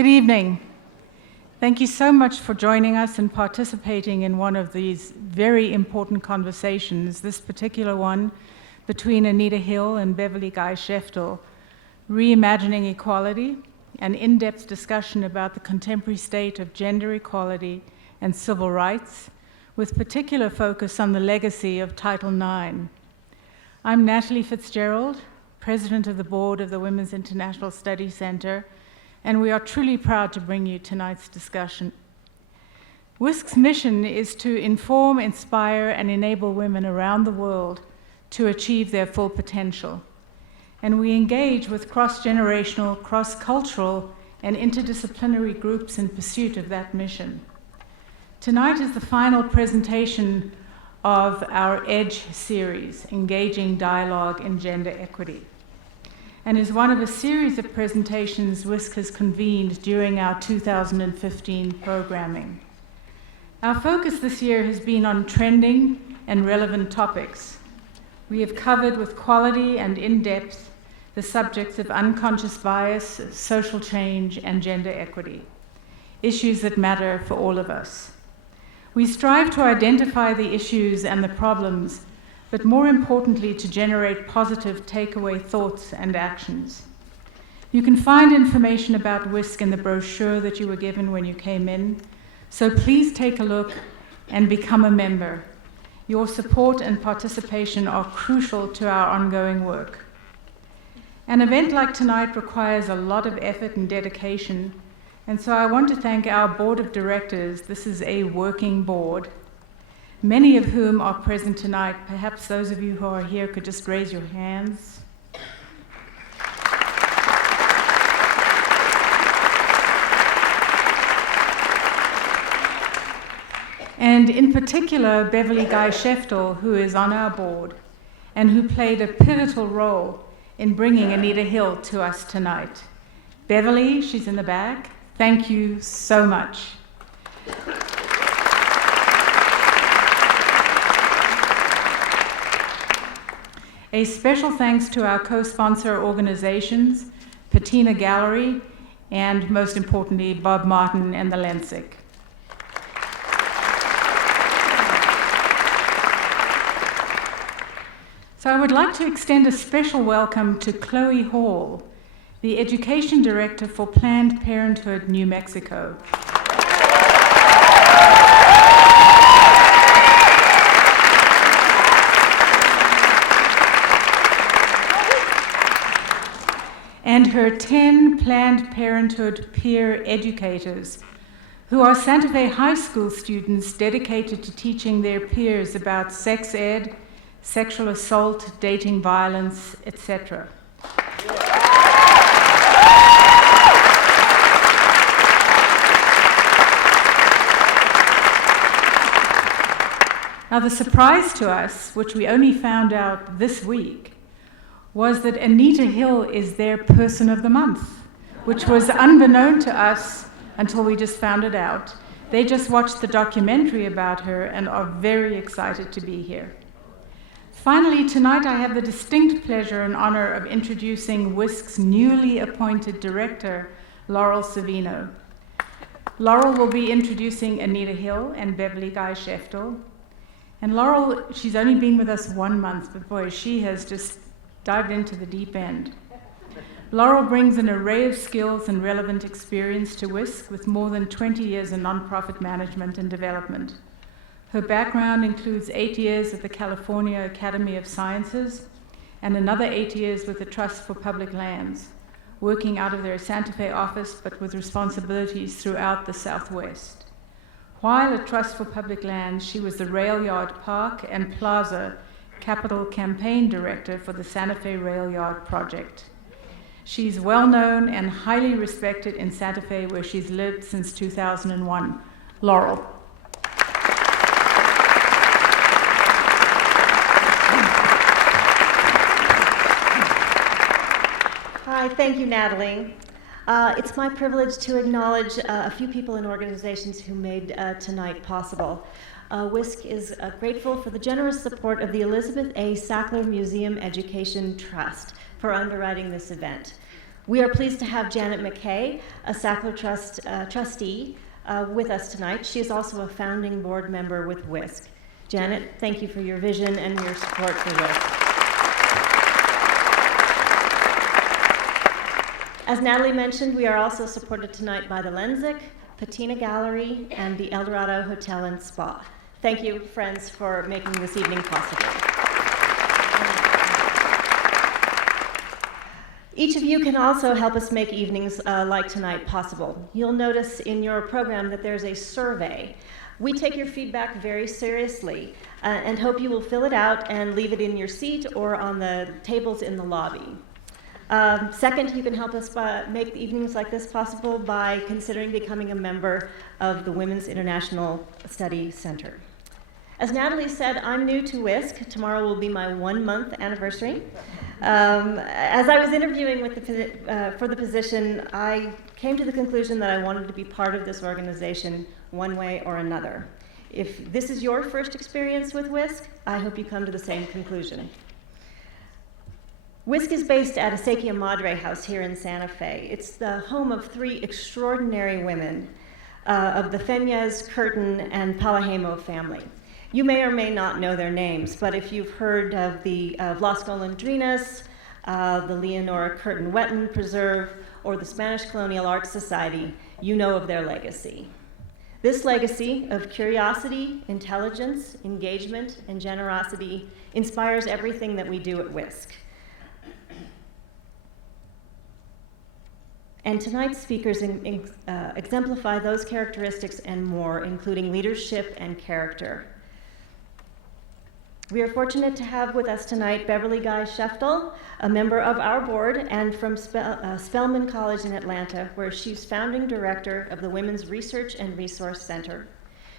Good evening. Thank you so much for joining us and participating in one of these very important conversations, this particular one between Anita Hill and Beverly Guy-Sheftall, Reimagining Equality, an in-depth discussion about the contemporary state of gender equality and civil rights, with particular focus on the legacy of Title IX. I'm Natalie Fitzgerald, President of the Board of the Women's International Studies Center, and we are truly proud to bring you tonight's discussion. WISC's mission is to inform, inspire, and enable women around the world to achieve their full potential. And we engage with cross-generational, cross-cultural, and interdisciplinary groups in pursuit of that mission. Tonight is the final presentation of our EDGE series, Engaging Dialogue in Gender Equity, and is one of a series of presentations WISC has convened during our 2015 programming. Our focus this year has been on trending and relevant topics. We have covered with quality and in-depth the subjects of unconscious bias, social change, and gender equity, issues that matter for all of us. We strive to identify the issues and the problems, but more importantly, to generate positive takeaway thoughts and actions. You can find information about WISC in the brochure that you were given when you came in, so please take a look and become a member. Your support and participation are crucial to our ongoing work. An event like tonight requires a lot of effort and dedication, and so I want to thank our board of directors. This is a working board, many of whom are present tonight. Perhaps those of you who are here could just raise your hands. And in particular, Beverly Guy-Sheftall, who is on our board and who played a pivotal role in bringing Anita Hill to us tonight. Beverly, she's in the back. Thank you so much. A special thanks to our co-sponsor organizations, Patina Gallery, and most importantly, Bob Martin and the Lensic. So I would like to extend a special welcome to Chloe Hall, the Education Director for Planned Parenthood, New Mexico. And her 10 Planned Parenthood peer educators, who are Santa Fe High School students dedicated to teaching their peers about sex ed, sexual assault, dating violence, etc. Now, the surprise to us, which we only found out this week, was that Anita Hill is their Person of the Month, which was unbeknown to us until we just found it out. They just watched the documentary about her and are very excited to be here. Finally, tonight I have the distinct pleasure and honor of introducing WISC's newly appointed director, Laurel Savino. Laurel will be introducing Anita Hill and Beverly Guy-Sheftall. And Laurel, she's only been with us 1 month, but boy, she has just dived into the deep end. Laurel brings an array of skills and relevant experience to WISC with more than 20 years in nonprofit management and development. Her background includes 8 years at the California Academy of Sciences and another 8 years with the Trust for Public Lands, working out of their Santa Fe office but with responsibilities throughout the Southwest. While at Trust for Public Lands, she was the Rail Yard Park and Plaza Capital Campaign Director for the Santa Fe Rail Yard Project. She's well known and highly respected in Santa Fe, where she's lived since 2001. Laurel. Hi, thank you, Natalie. It's my privilege to acknowledge a few people and organizations who made tonight possible. WISC is grateful for the generous support of the Elizabeth A. Sackler Museum Education Trust for underwriting this event. We are pleased to have Janet McKay, a Sackler Trust trustee, with us tonight. She is also a founding board member with WISC. Janet, thank you for your vision and your support for WISC. As Natalie mentioned, we are also supported tonight by the Lenzik, Patina Gallery, and the Eldorado Hotel and Spa. Thank you, friends, for making this evening possible. Each of you can also help us make evenings like tonight possible. You'll notice in your program that there's a survey. We take your feedback very seriously and hope you will fill it out and leave it in your seat or on the tables in the lobby. Second, you can help us make evenings like this possible by considering becoming a member of the Women's International Study Center. As Natalie said, I'm new to WISC. Tomorrow will be my 1-month anniversary. As I was interviewing for the position, I came to the conclusion that I wanted to be part of this organization one way or another. If this is your first experience with WISC, I hope you come to the same conclusion. WISC is based at Acequia Madre House here in Santa Fe. It's the home of 3 extraordinary women of the Feñez, Curtin, and Palajemo family. You may or may not know their names, but if you've heard of the Las Golondrinas, the Leonora Curtin Wetton Preserve, or the Spanish Colonial Art Society, you know of their legacy. This legacy of curiosity, intelligence, engagement, and generosity inspires everything that we do at WISC. And tonight's speakers exemplify those characteristics and more, including leadership and character. We are fortunate to have with us tonight Beverly Guy-Sheftall, a member of our board and from Spelman College in Atlanta, where she's founding director of the Women's Research and Resource Center.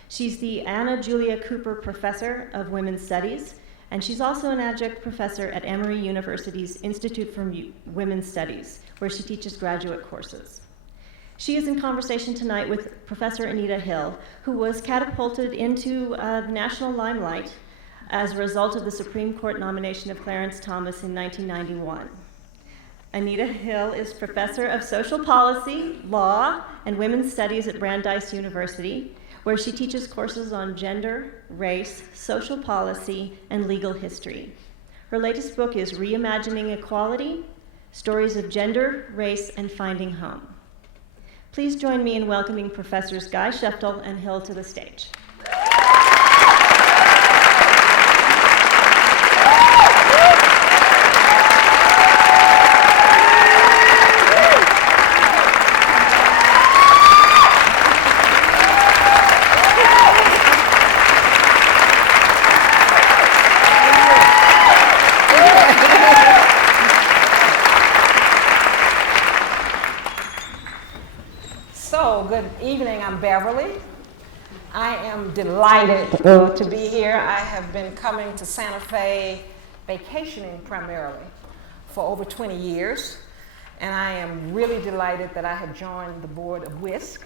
She's the Anna Julia Cooper Professor of Women's Studies, and she's also an adjunct professor at Emory University's Institute for Women's Studies, where she teaches graduate courses. She is in conversation tonight with Professor Anita Hill, who was catapulted into the national limelight as a result of the Supreme Court nomination of Clarence Thomas in 1991. Anita Hill is Professor of Social Policy, Law, and Women's Studies at Brandeis University, where she teaches courses on gender, race, social policy, and legal history. Her latest book is Reimagining Equality: Stories of Gender, Race, and Finding Home. Please join me in welcoming Professors Guy-Sheftall and Hill to the stage. Good evening, I'm Beverly. I am delighted to be here. I have been coming to Santa Fe vacationing primarily for over 20 years, and I am really delighted that I have joined the board of WISC,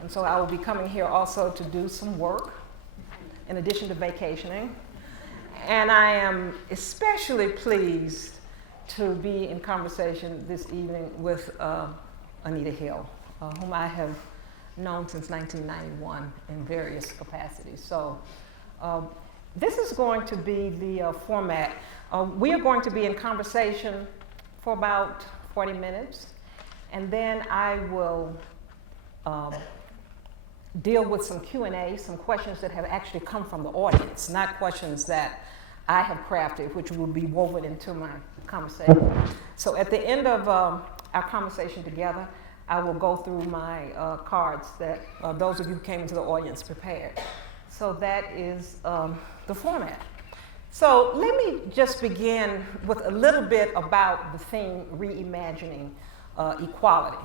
and so I will be coming here also to do some work in addition to vacationing. And I am especially pleased to be in conversation this evening with Anita Hill, whom I have known since 1991 in various capacities. So this is going to be the format. We are going to be in conversation for about 40 minutes, and then I will deal with some Q&A, some questions that have actually come from the audience, not questions that I have crafted, which will be woven into my conversation. So at the end of our conversation together, I will go through my cards that those of you who came into the audience prepared. So that is the format. So let me just begin with a little bit about the theme, reimagining equality.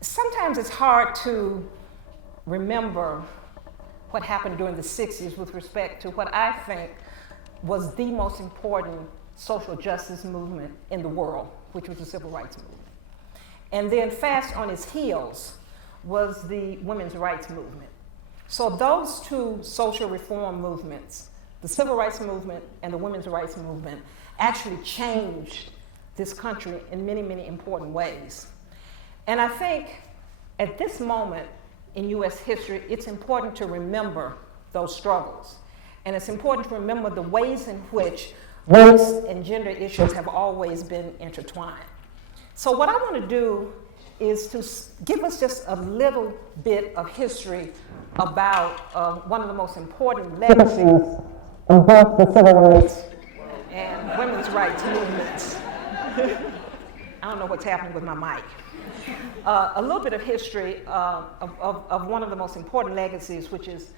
Sometimes it's hard to remember what happened during the 60s with respect to what I think was the most important social justice movement in the world, which was the civil rights movement. And then fast on its heels was the women's rights movement. So those two social reform movements, the civil rights movement and the women's rights movement, actually changed this country in many, many important ways. And I think at this moment in US history, it's important to remember those struggles. And it's important to remember the ways in which race and gender issues have always been intertwined. So what I want to do is to give us just a little bit of history about one of the most important legacies of both the civil rights and women's rights movements. I don't know what's happening with my mic. A little bit of history of one of the most important legacies, which is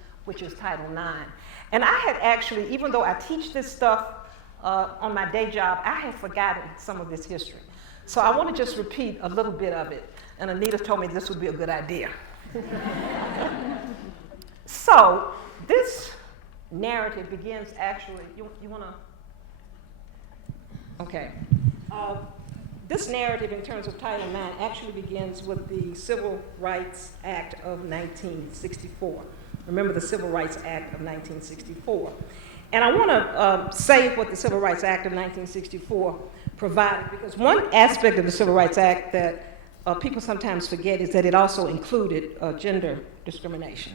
Title IX. And I had actually, even though I teach this stuff on my day job, I had forgotten some of this history. So I want to just repeat a little bit of it. And Anita told me this would be a good idea. So this narrative begins actually, you want to? Okay. This narrative in terms of Title IX actually begins with the Civil Rights Act of 1964. Remember the Civil Rights Act of 1964. And I want to say what the Civil Rights Act of 1964 provided, because one aspect of the Civil Rights Act that people sometimes forget is that it also included gender discrimination.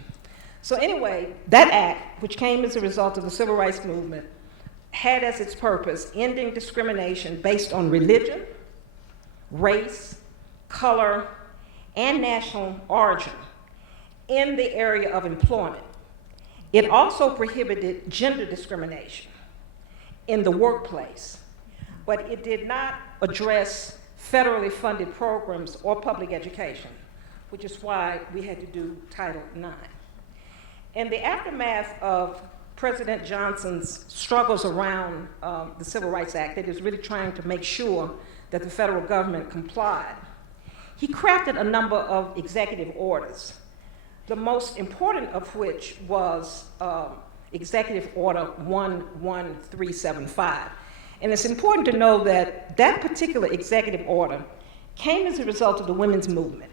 So anyway, that act, which came as a result of the Civil Rights Movement, had as its purpose ending discrimination based on religion, race, color, and national origin in the area of employment. It also prohibited gender discrimination in the workplace, but it did not address federally funded programs or public education, which is why we had to do Title IX. In the aftermath of President Johnson's struggles around the Civil Rights Act, that is really trying to make sure that the federal government complied, he crafted a number of executive orders, the most important of which was Executive Order 11375. And it's important to know that that particular executive order came as a result of the women's movement.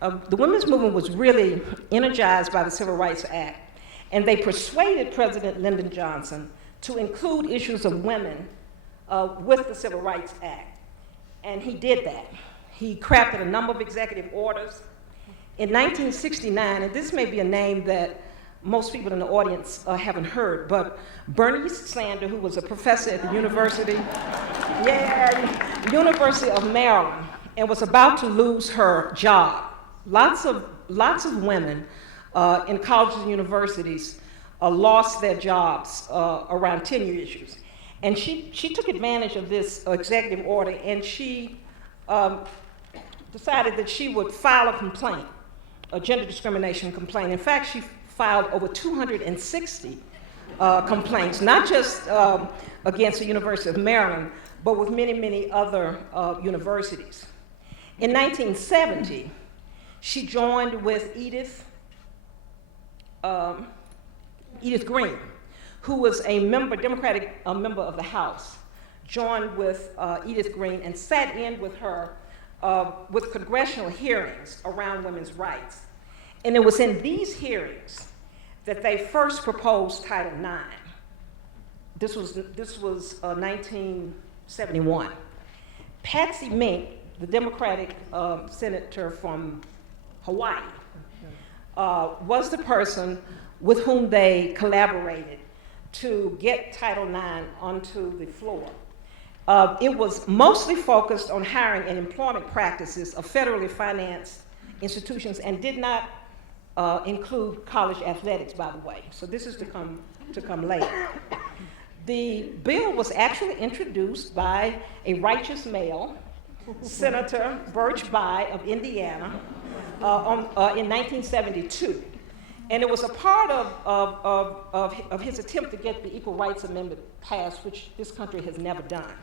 The women's movement was really energized by the Civil Rights Act, and they persuaded President Lyndon Johnson to include issues of women with the Civil Rights Act. And he did that. He crafted a number of executive orders. In 1969, and this may be a name that most people in the audience haven't heard, but Bernice Sander, who was a professor at the University of Maryland, and was about to lose her job. Lots of women in colleges and universities lost their jobs around tenure issues. And she took advantage of this executive order, and she decided that she would file a complaint, a gender discrimination complaint. In fact, she filed over 260 complaints, not just against the University of Maryland, but with many, many other universities. In 1970, she joined with Edith Green, who was a Democratic member of the House, joined with Edith Green and sat in with her with congressional hearings around women's rights. And it was in these hearings that they first proposed Title IX. This was 1971. Patsy Mink, the Democratic senator from Hawaii, was the person with whom they collaborated to get Title IX onto the floor. It was mostly focused on hiring and employment practices of federally financed institutions and did not include college athletics, by the way. So this is to come later. The bill was actually introduced by a righteous male, Senator Birch Bayh of Indiana, in 1972. And it was a part of his attempt to get the Equal Rights Amendment passed, which this country has never done.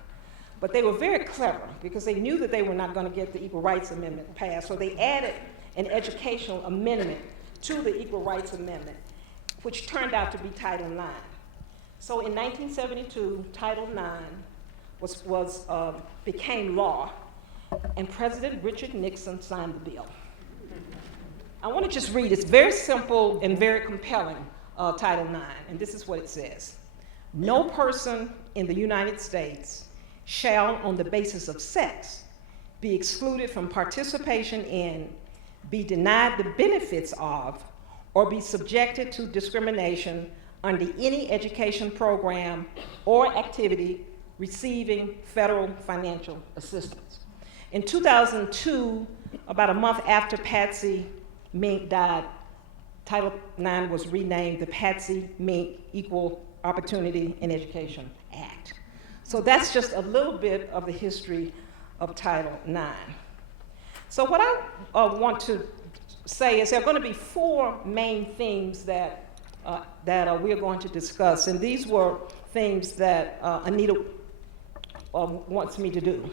But they were very clever because they knew that they were not going to get the Equal Rights Amendment passed, so they added an educational amendment to the Equal Rights Amendment, which turned out to be Title IX. So in 1972, Title IX became law, and President Richard Nixon signed the bill. I want to just read, it's very simple and very compelling, Title IX, and this is what it says. No person in the United States shall, on the basis of sex, be excluded from participation in, be denied the benefits of, or be subjected to discrimination under any education program or activity receiving federal financial assistance. In 2002, about a month after Patsy Mink died, Title IX was renamed the Patsy Mink Equal Opportunity in Education Act. So that's just a little bit of the history of Title IX. So what I want to say is there are going to be four main themes that we're going to discuss, and these were things that Anita wants me to do,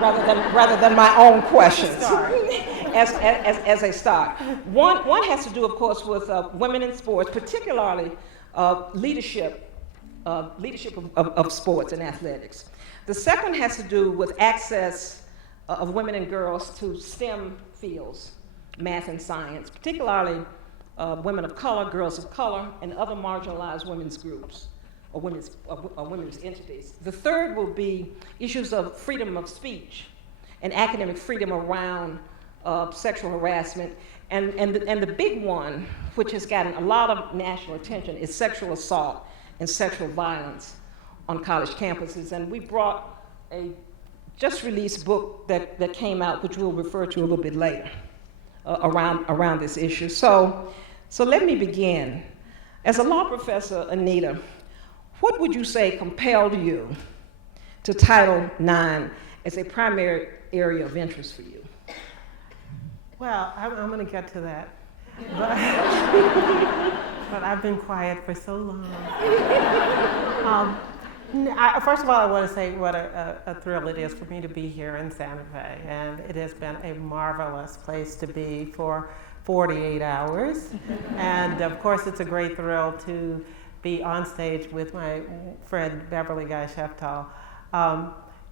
rather than my own questions as a start. One has to do, of course, with women in sports, particularly leadership of sports and athletics. The second has to do with access of women and girls to STEM fields, math and science, particularly women of color, girls of color, and other marginalized women's groups or women's entities. The third will be issues of freedom of speech and academic freedom around sexual harassment. And the big one, which has gotten a lot of national attention, is sexual assault and sexual violence on college campuses. And we brought a just released book that came out, which we'll refer to a little bit later, around this issue. So let me begin. As a law professor, Anita, what would you say compelled you to Title IX as a primary area of interest for you? Well, I'm going to get to that. But I've been quiet for so long. First of all, I want to say what a thrill it is for me to be here in Santa Fe. And it has been a marvelous place to be for 48 hours. And of course, it's a great thrill to be on stage with my friend Beverly Guy-Sheftall.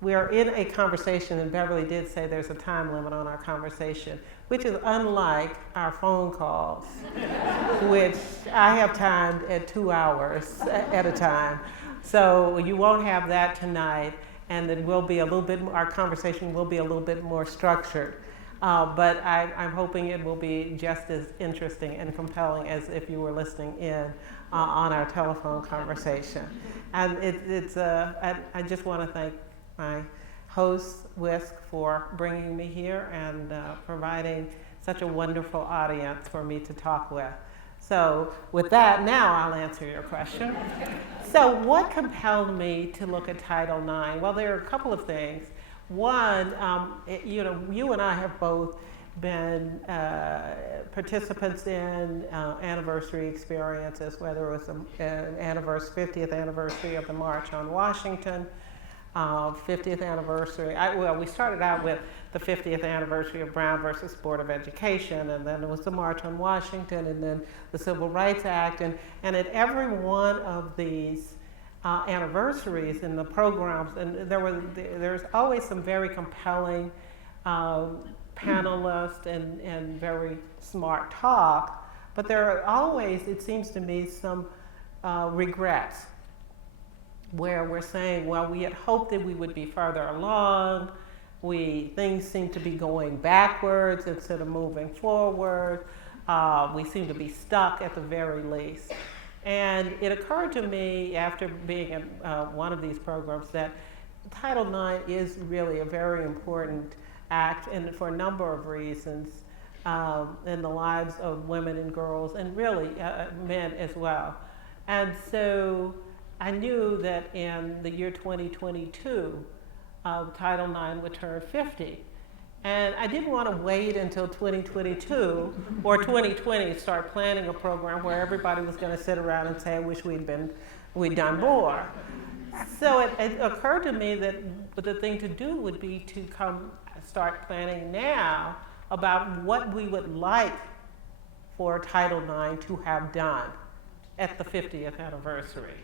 We are in a conversation, and Beverly did say there's a time limit on our conversation, which is unlike our phone calls, which I have timed at 2 hours at a time. So you won't have that tonight, and then we'll be a little bit, our conversation will be a little bit more structured. But I'm hoping it will be just as interesting and compelling as if you were listening in on our telephone conversation. And I just want to thank my host, WISC, for bringing me here and providing such a wonderful audience for me to talk with. So with that, now I'll answer your question. So what compelled me to look at Title IX? Well, there are a couple of things. One, you and I have both been participants in anniversary experiences, whether it was an 50th anniversary of the March on Washington, 50th anniversary. We started out with the 50th anniversary of Brown versus Board of Education, and then it was the March on Washington, and then the Civil Rights Act, and at every one of these anniversaries in the programs, and there's always some very compelling panelists and very smart talk, but there are always, it seems to me, some regrets where we're saying, well, we had hoped that we would be further along, things seem to be going backwards instead of moving forward, we seem to be stuck at the very least. And it occurred to me after being in one of these programs that Title IX is really a very important act, and for a number of reasons, in the lives of women and girls, and really men as well. And so I knew that in the year 2022, Title IX would turn 50. And I didn't want to wait until 2022 or 2020 to start planning a program where everybody was going to sit around and say, I wish we'd done more. So it occurred to me that the thing to do would be to start planning now about what we would like for Title IX to have done at the 50th anniversary.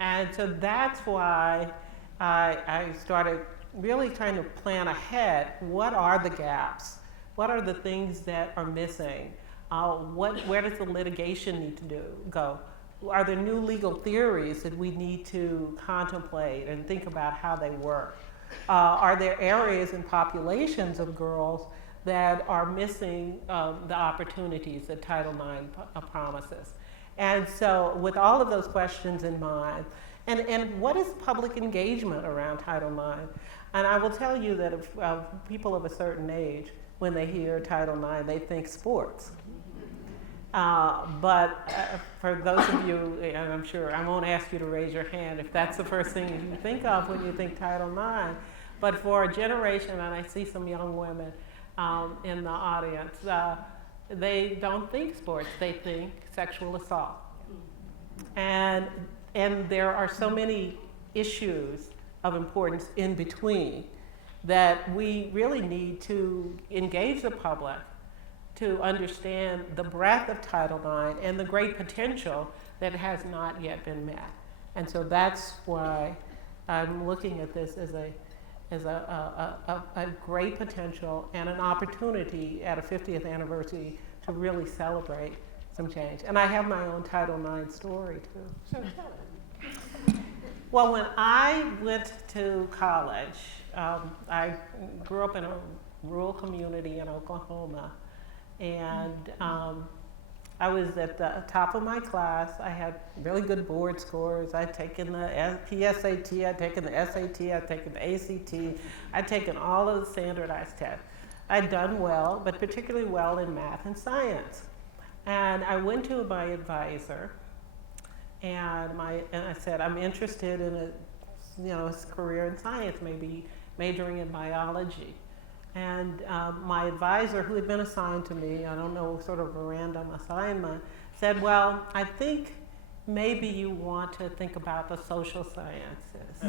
And so that's why I started really trying to plan ahead. What are the gaps? What are the things that are missing? Where does the litigation need to go? are there new legal theories that we need to contemplate and think about how they work? Are there areas and populations of girls that are missing the opportunities that Title IX promises? And so with all of those questions in mind, and what is public engagement around Title IX? And I will tell you that if people of a certain age, when they hear Title IX, they think sports. But for those of you, and I'm sure I won't ask you to raise your hand if that's the first thing you think of when you think Title IX, but for a generation, and I see some young women in the audience, they don't think sports, they think sexual assault. And there are so many issues of importance in between that we really need to engage the public to understand the breadth of Title IX and the great potential that has not yet been met. And so that's why I'm looking at this as a great potential and an opportunity at a 50th anniversary to really celebrate some change. And I have my own Title IX story too. So tell it. Well, when I went to college, I grew up in a rural community in Oklahoma, and I was at the top of my class. I had really good board scores. I'd taken the PSAT, I'd taken the SAT, I'd taken the ACT, I'd taken all of the standardized tests. I'd done well, but particularly well in math and science. And I went to my advisor, and I said, I'm interested in a career in science, maybe majoring in biology. And my advisor, who had been assigned to me, I don't know, sort of a random assignment, said, well, I think maybe you want to think about the social sciences.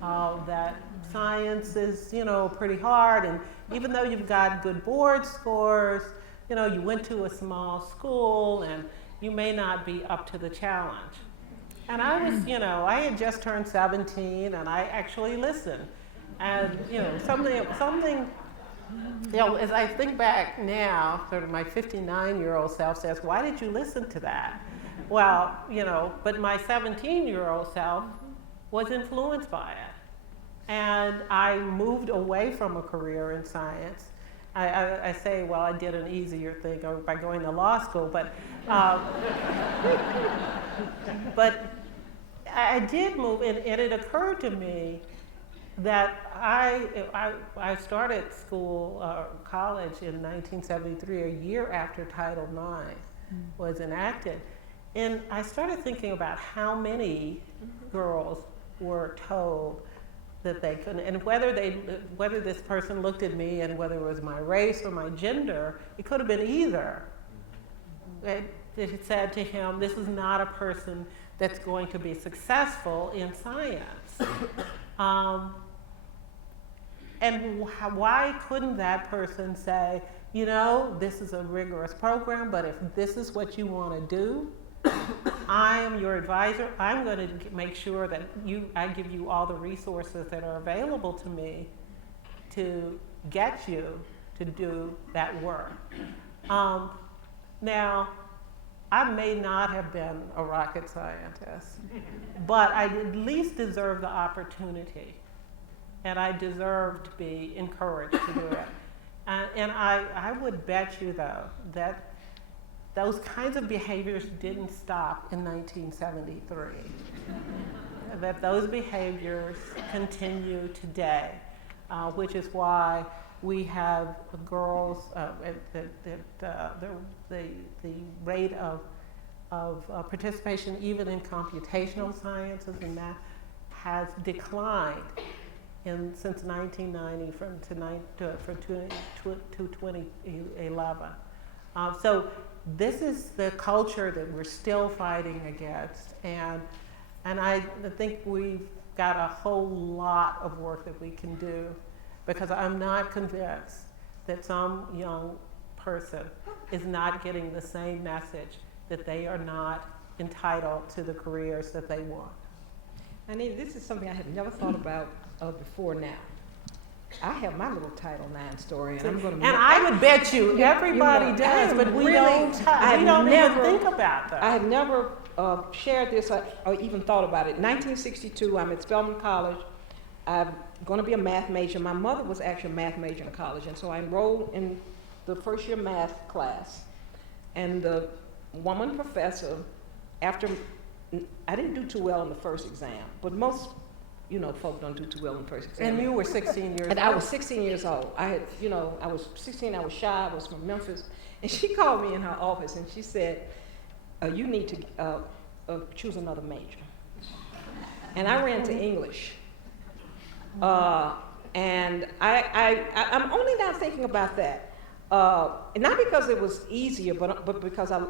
That science is, pretty hard, and even though you've got good board scores, you went to a small school, and you may not be up to the challenge. And I was, I had just turned 17, and I actually listened. And, something, as I think back now, sort of my 59-year-old self says, why did you listen to that? Well, but my 17-year-old self was influenced by it. And I moved away from a career in science. I say, well, I did an easier thing by going to law school, but I did move, and it occurred to me that I started college in 1973, a year after Title IX was enacted. And I started thinking about how many girls were told that they couldn't, and whether this person looked at me and whether it was my race or my gender, it could have been either. It said to him, this is not a person that's going to be successful in science. And why couldn't that person say, this is a rigorous program, but if this is what you want to do, I am your advisor. I'm going to make sure that I give you all the resources that are available to me to get you to do that work. Now, I may not have been a rocket scientist, but I at least deserve the opportunity, and I deserve to be encouraged to do it. And I would bet you, though, that those kinds of behaviors didn't stop in 1973. That those behaviors continue today, which is why we have girls, the rate of participation even in computational sciences and math has declined since 1990 to 2011. So this is the culture that we're still fighting against, and I think we've got a whole lot of work that we can do, because I'm not convinced that some young person is not getting the same message that they are not entitled to the careers that they want. Anita, this is something I had never thought about before now. I have my little Title IX story, and I'm going to. And I would bet you everybody does, but we don't even think about that. I had never shared this or even thought about it. 1962, I'm at Spelman College. I'm going to be a math major. My mother was actually a math major in college, and so I enrolled in the first year math class. And the woman professor, after, I didn't do too well in the first exam, but most, folk don't do too well in the first exam. And you were 16 years old. And I was 16 years old. I was 16, I was shy, I was from Memphis. And she called me in her office and she said, you need to choose another major. And I ran to English. And I'm only now thinking about that. Not because it was easier, but because I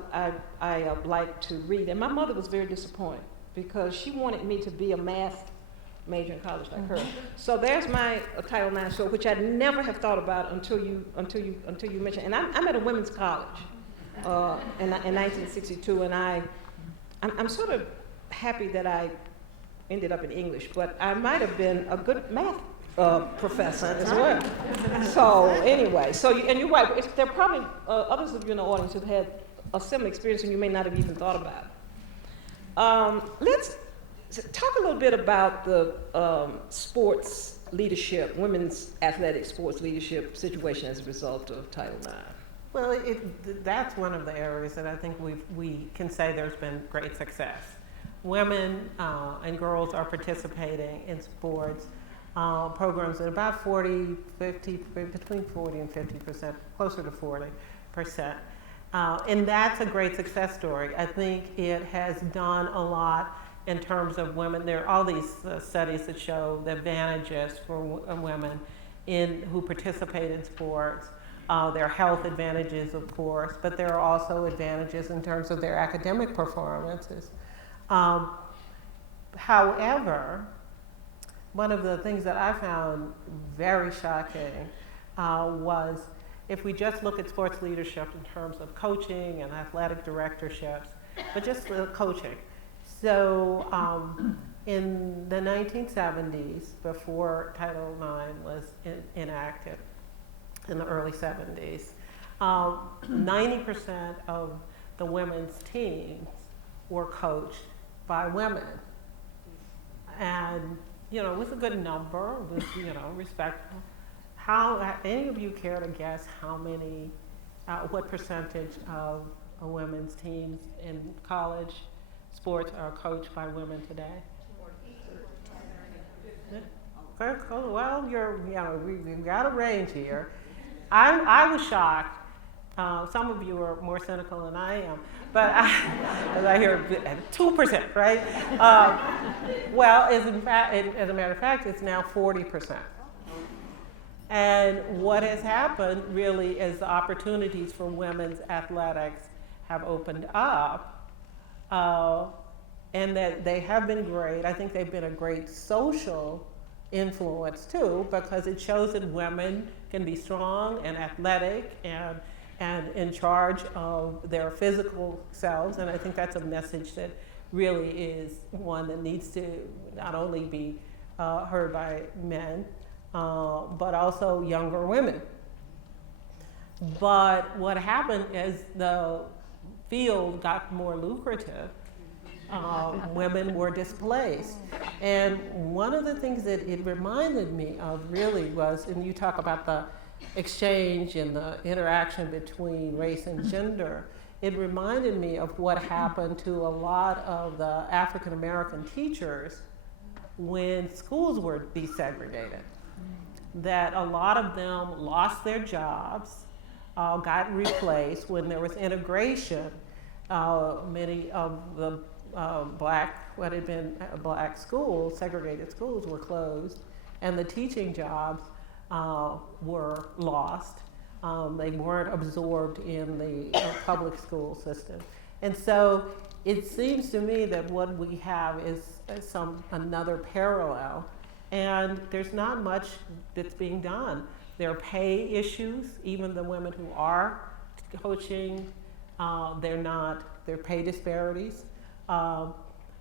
like to read. And my mother was very disappointed because she wanted me to be a math major in college like her. So there's my Title IX show, which I never have thought about until you mentioned. And I'm at a women's college in 1962, and I'm sort of happy that I ended up in English, but I might have been a good math professor as well. So anyway, and you're right. There are probably others of you in the audience who've had a similar experience, and you may not have even thought about it. Let's talk a little bit about the sports leadership, women's athletic sports leadership situation as a result of Title IX. Well, that's one of the areas that I think we can say there's been great success. Women and girls are participating in sports programs at about 40, 50, between 40 and 50%, closer to 40%. And that's a great success story. I think it has done a lot in terms of women. There are all these studies that show the advantages for women who participate in sports. There are health advantages, of course, but there are also advantages in terms of their academic performances. However, one of the things that I found very shocking was if we just look at sports leadership in terms of coaching and athletic directorships, but just coaching. So in the 1970s, before Title IX was enacted, in the early 70s, 90% of the women's teams were coached by women. And, it was a good number, it was, respectful. How, any of you care to guess how many, what percentage of women's teams in college sports are coached by women today? Well, we've got a range here. I was shocked. Some of you are more cynical than I am, but as I hear 2%, right? Well, as a matter of fact, it's now 40%. And what has happened really is the opportunities for women's athletics have opened up, and that they have been great. I think they've been a great social influence too, because it shows that women can be strong and athletic and in charge of their physical selves. And I think that's a message that really is one that needs to not only be heard by men, but also younger women. But what happened is the field got more lucrative. Women were displaced. And one of the things that it reminded me of really was, and you talk about the exchange and the interaction between race and gender, it reminded me of what happened to a lot of the African American teachers when schools were desegregated. That a lot of them lost their jobs, got replaced. When there was integration, many of the what had been black schools, segregated schools, were closed, and the teaching jobs were lost. They weren't absorbed in the public school system. And so it seems to me that what we have is another parallel, and there's not much that's being done. There are pay issues. Even the women who are coaching, there are pay disparities. The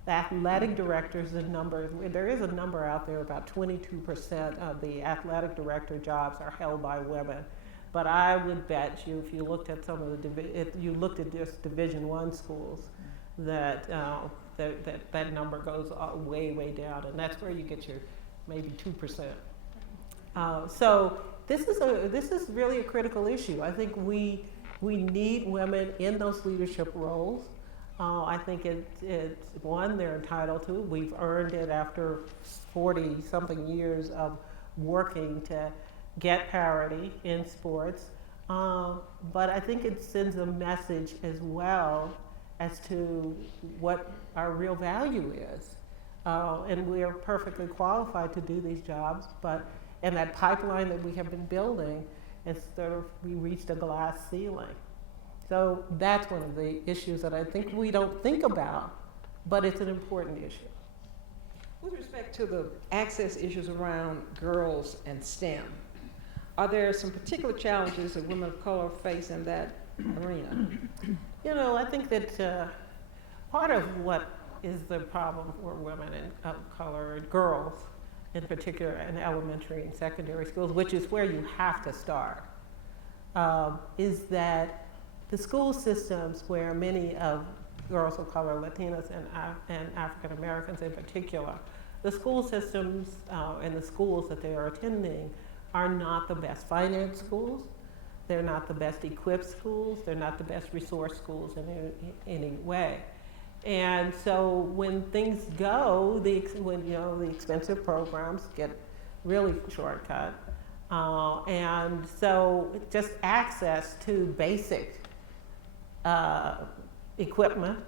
athletic directors, there is a number out there, about 22% of the athletic director jobs are held by women. But I would bet you, if you looked at just Division I schools, that number goes way, way down, and that's where you get your maybe 2%. So this is really a critical issue. I think we need women in those leadership roles. I think it's one, they're entitled to. We've earned it after 40-something years of working to get parity in sports. But I think it sends a message as well as to what our real value is. And we are perfectly qualified to do these jobs, but in that pipeline that we have been building, we reached a glass ceiling. So that's one of the issues that I think we don't think about, but it's an important issue. With respect to the access issues around girls and STEM, are there some particular challenges that women of color face in that arena? You know, I think that part of what is the problem for women of color, girls in particular, in elementary and secondary schools, which is where you have to start, is that the school systems where many of girls of color, Latinas and African Americans in particular, the school systems and the schools that they are attending are not the best financed schools. They're not the best equipped schools. They're not the best resource schools in any way. And so when things go, when the expensive programs get really shortcut, and so just access to basic equipment,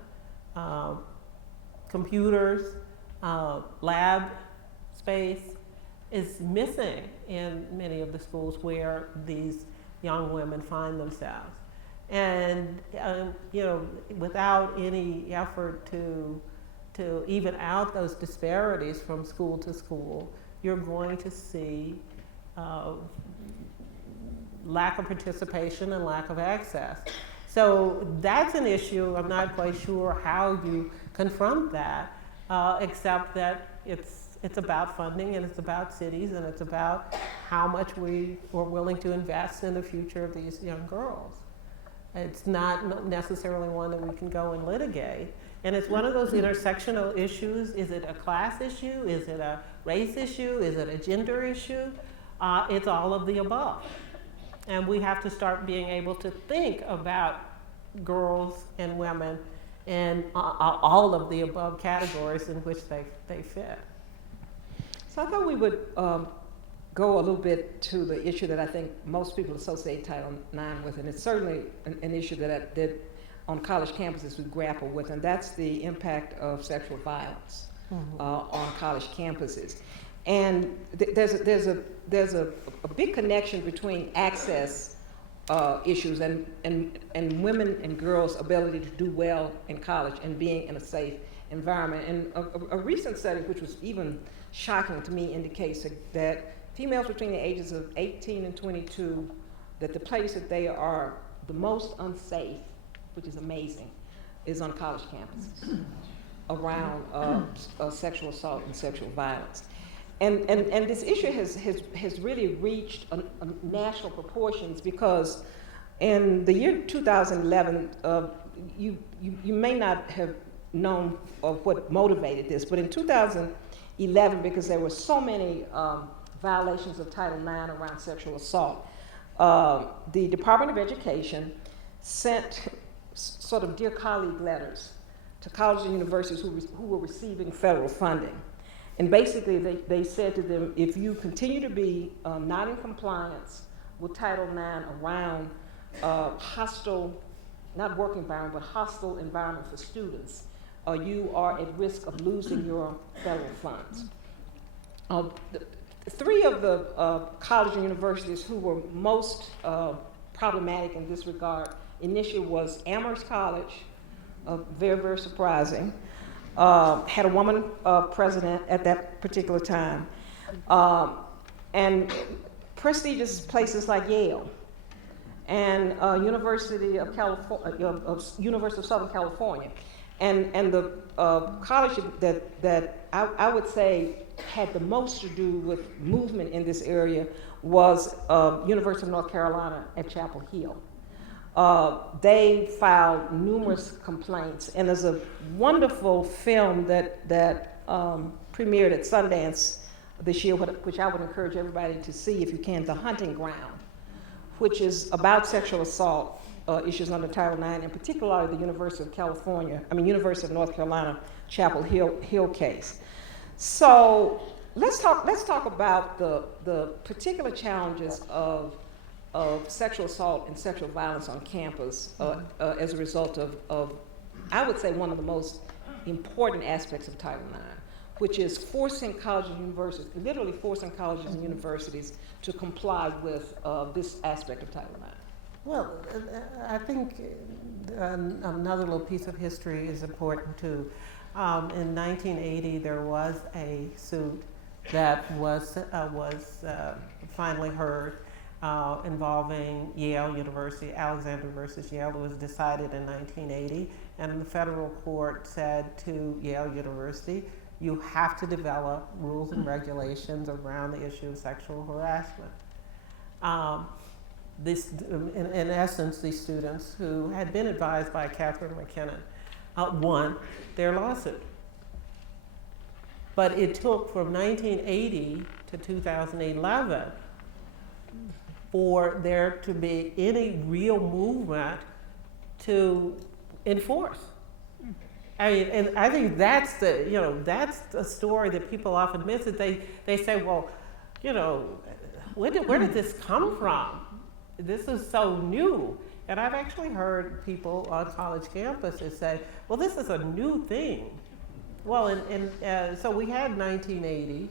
computers, lab space is missing in many of the schools where these young women find themselves. And without any effort to even out those disparities from school to school, you're going to see lack of participation and lack of access. So that's an issue. I'm not quite sure how you confront that, except that it's about funding, and it's about cities, and it's about how much we are willing to invest in the future of these young girls. It's not necessarily one that we can go and litigate. And it's one of those intersectional issues. Is it a class issue? Is it a race issue? Is it a gender issue? It's all of the above. And we have to start being able to think about girls and women in all of the above categories in which they fit. So I thought we would go a little bit to the issue that I think most people associate Title IX with, and it's certainly an issue that on college campuses we grapple with, and that's the impact of sexual violence on college campuses. And there's a big connection between access issues and women and girls' ability to do well in college and being in a safe environment. And a recent study, which was even shocking to me, indicates that females between the ages of 18 and 22, that the place that they are the most unsafe, which is amazing, is on college campuses around sexual assault and sexual violence. And this issue has really reached national proportions, because in the year 2011, you may not have known of what motivated this, but in 2011, because there were so many violations of Title IX around sexual assault, the Department of Education sent sort of dear colleague letters to colleges and universities who were receiving federal funding. And basically they said to them, if you continue to be not in compliance with Title IX around hostile, not work environment, but hostile environment for students, you are at risk of losing your federal funds. Three of the colleges and universities who were most problematic in this regard initially was Amherst College, very, very surprising. Had a woman president at that particular time. And prestigious places like Yale and University of Southern California. And the college that I would say had the most to do with movement in this area was University of North Carolina at Chapel Hill. They filed numerous complaints, and there's a wonderful film that premiered at Sundance this year, which I would encourage everybody to see if you can, The Hunting Ground, which is about sexual assault issues under Title IX, and particularly the University of North Carolina Chapel Hill case. So let's talk about the particular challenges of sexual assault and sexual violence on campus as a result of, I would say, one of the most important aspects of Title IX, which is forcing colleges and universities, literally forcing colleges and universities to comply with this aspect of Title IX. Well, I think another little piece of history is important too. In 1980, there was a suit that was finally heard involving Yale University, Alexander versus Yale. It was decided in 1980, and the federal court said to Yale University, you have to develop rules and regulations around the issue of sexual harassment. In essence, these students who had been advised by Catherine McKinnon won their lawsuit. But it took from 1980 to 2011 for there to be any real movement to enforce. I mean, and I think that's the story that people often miss. That they say, well, where did this come from? This is so new. And I've actually heard people on college campuses say, well, this is a new thing. Well, so we had 1980,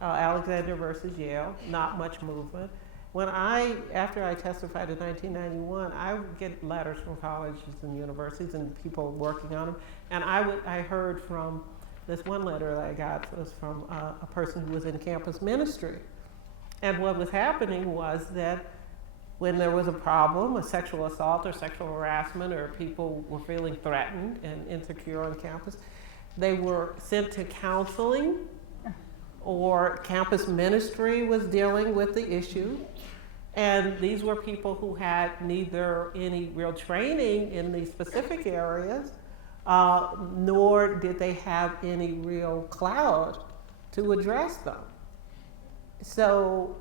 Alexander versus Yale, not much movement. After I testified in 1991, I would get letters from colleges and universities and people working on them. And I heard from this one letter that I got was from a person who was in campus ministry. And what was happening was that when there was a problem, a sexual assault or sexual harassment, or people were feeling threatened and insecure on campus, they were sent to counseling, or campus ministry was dealing with the issue. And these were people who had neither any real training in these specific areas, nor did they have any real clout to address them. So,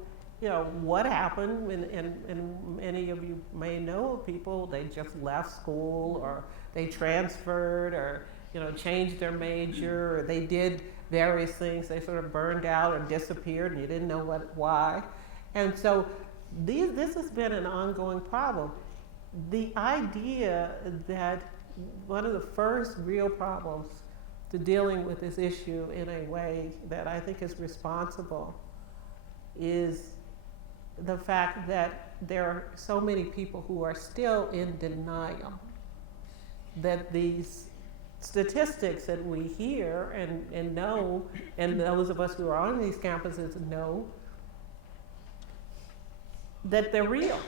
what happened, and many of you may know people, they just left school, or they transferred, or changed their major, or they did various things. They sort of burned out or disappeared, and you didn't know why. And so this has been an ongoing problem. The idea that one of the first real problems to dealing with this issue in a way that I think is responsible is the fact that there are so many people who are still in denial that these statistics that we hear and know, and those of us who are on these campuses know, that they're real.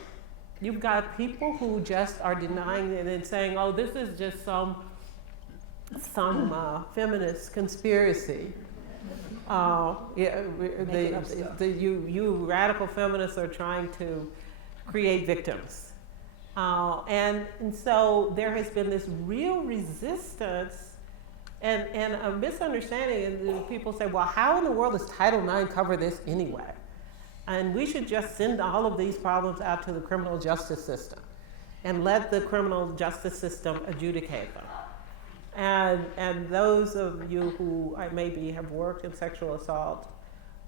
You've got people who just are denying it and saying, oh, this is just some feminist conspiracy. You radical feminists are trying to create victims. And so there has been this real resistance and a misunderstanding, and people say, well, how in the world does Title IX cover this anyway? And we should just send all of these problems out to the criminal justice system and let the criminal justice system adjudicate them. And those of you who maybe have worked in sexual assault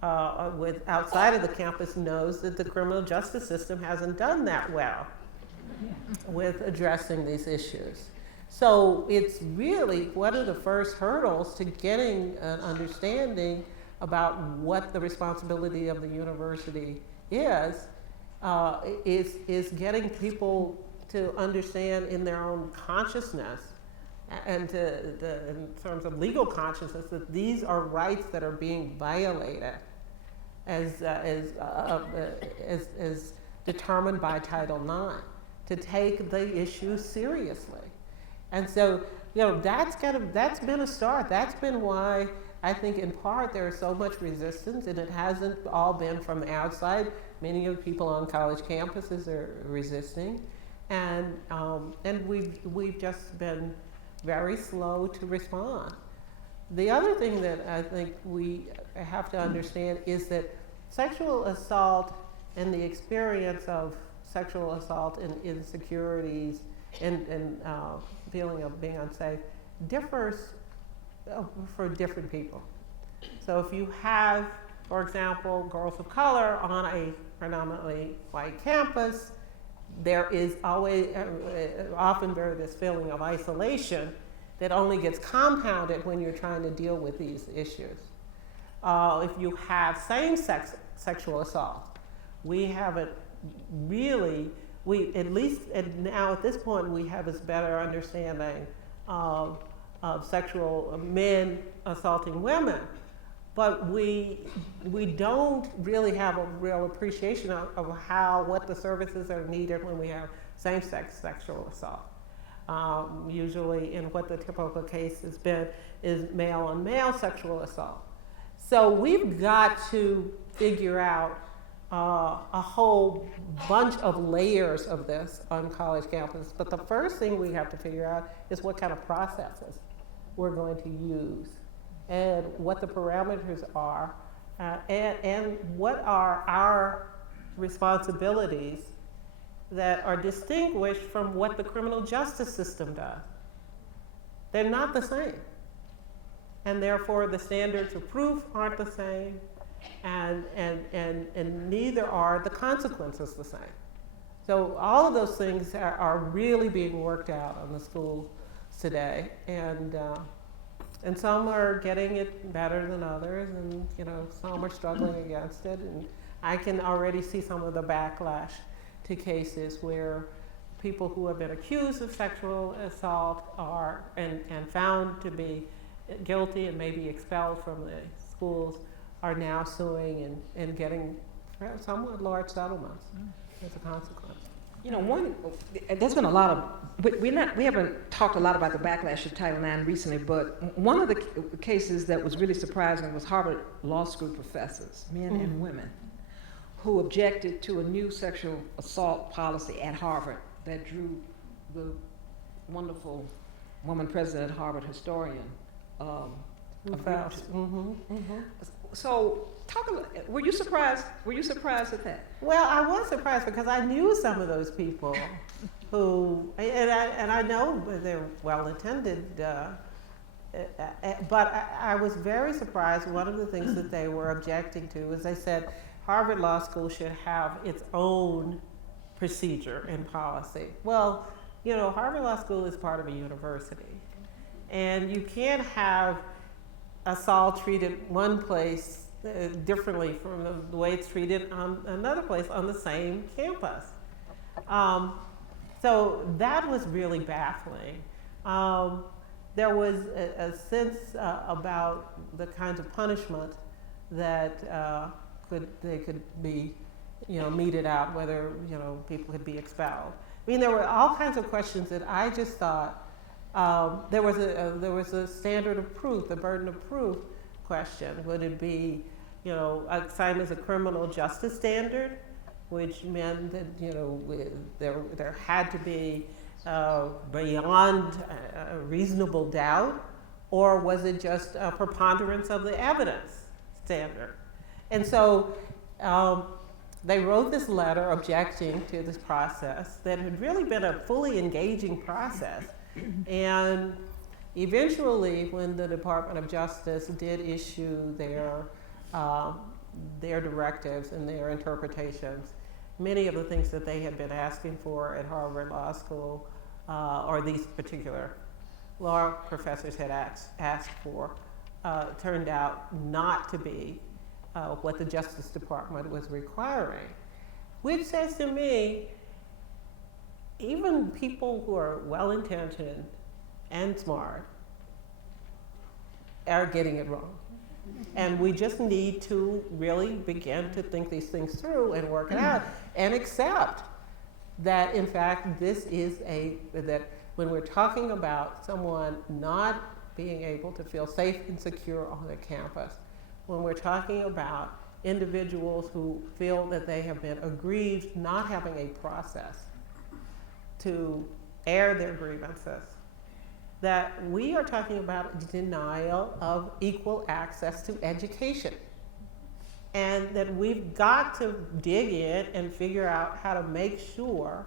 outside of the campus knows that the criminal justice system hasn't done that well with addressing these issues. So it's really one of the first hurdles to getting an understanding about what the responsibility of the university is getting people to understand in their own consciousnness and in terms of legal consciousness that these are rights that are being violated as determined by Title IX, to take the issue seriously. And so, that's been a start. That's been why I think in part there is so much resistance, and it hasn't all been from the outside. Many of the people on college campuses are resisting. And we've just been very slow to respond. The other thing that I think we have to understand is that sexual assault and the experience of sexual assault and insecurities and feeling of being unsafe differs for different people. So if you have, for example, girls of color on a predominantly white campus, there is always, often this feeling of isolation that only gets compounded when you're trying to deal with these issues. If you have same-sex sexual assault, we haven't really, at least now at this point, we have this better understanding of sexual men assaulting women. But we don't really have a real appreciation of what the services are needed when we have same-sex sexual assault. Usually in what the typical case has been is male-on-male sexual assault. So we've got to figure out a whole bunch of layers of this on college campuses. But the first thing we have to figure out is what kind of processes we're going to use, and what the parameters are, and what are our responsibilities that are distinguished from what the criminal justice system does. They're not the same. And therefore the standards of proof aren't the same, and neither are the consequences the same. So all of those things are really being worked out on the schools today, and some are getting it better than others, and some are struggling against it. And I can already see some of the backlash to cases where people who have been accused of sexual assault are and found to be guilty and maybe expelled from the schools are now suing and getting somewhat large settlements as a consequence. There's been a lot of, we haven't talked a lot about the backlash of Title IX recently, but one of the cases that was really surprising was Harvard Law School professors, men and women, who objected to a new sexual assault policy at Harvard that drew the wonderful woman president, Harvard historian. So, were you surprised? Were you surprised at that? Well, I was surprised because I knew some of those people who, and I know they're well intended, but I was very surprised. One of the things that they were objecting to is they said Harvard Law School should have its own procedure and policy. Well, Harvard Law School is part of a university, and you can't have assault treated one place differently from the way it's treated on another place on the same campus. So that was really baffling. There was a sense about the kinds of punishment that they could be, meted out, whether people could be expelled. I mean, there were all kinds of questions that I just thought. There was a standard of proof, the burden of proof question. Would it be, assigned as a criminal justice standard, which meant that there had to be beyond a reasonable doubt, or was it just a preponderance of the evidence standard? And so they wrote this letter objecting to this process that had really been a fully engaging process. And eventually, when the Department of Justice did issue their directives and their interpretations, many of the things that they had been asking for at Harvard Law School, or these particular law professors had asked for, turned out not to be what the Justice Department was requiring, which says to me, even people who are well-intentioned and smart are getting it wrong. And we just need to really begin to think these things through and work it out and accept that, in fact, that when we're talking about someone not being able to feel safe and secure on a campus, when we're talking about individuals who feel that they have been aggrieved not having a process, to air their grievances, that we are talking about denial of equal access to education. And that we've got to dig in and figure out how to make sure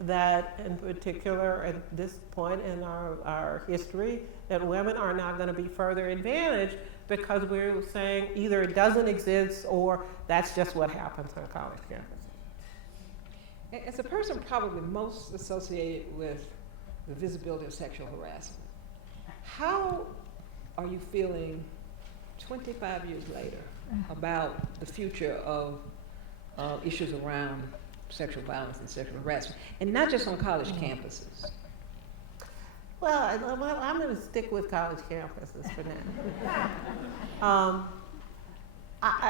that, in particular at this point in our history, that women are not going to be further advantaged because we're saying either it doesn't exist or that's just what happens on college campus. As a person probably most associated with the visibility of sexual harassment, how are you feeling 25 years later about the future of issues around sexual violence and sexual harassment, and not just on college campuses? Well, I'm going to stick with college campuses for now.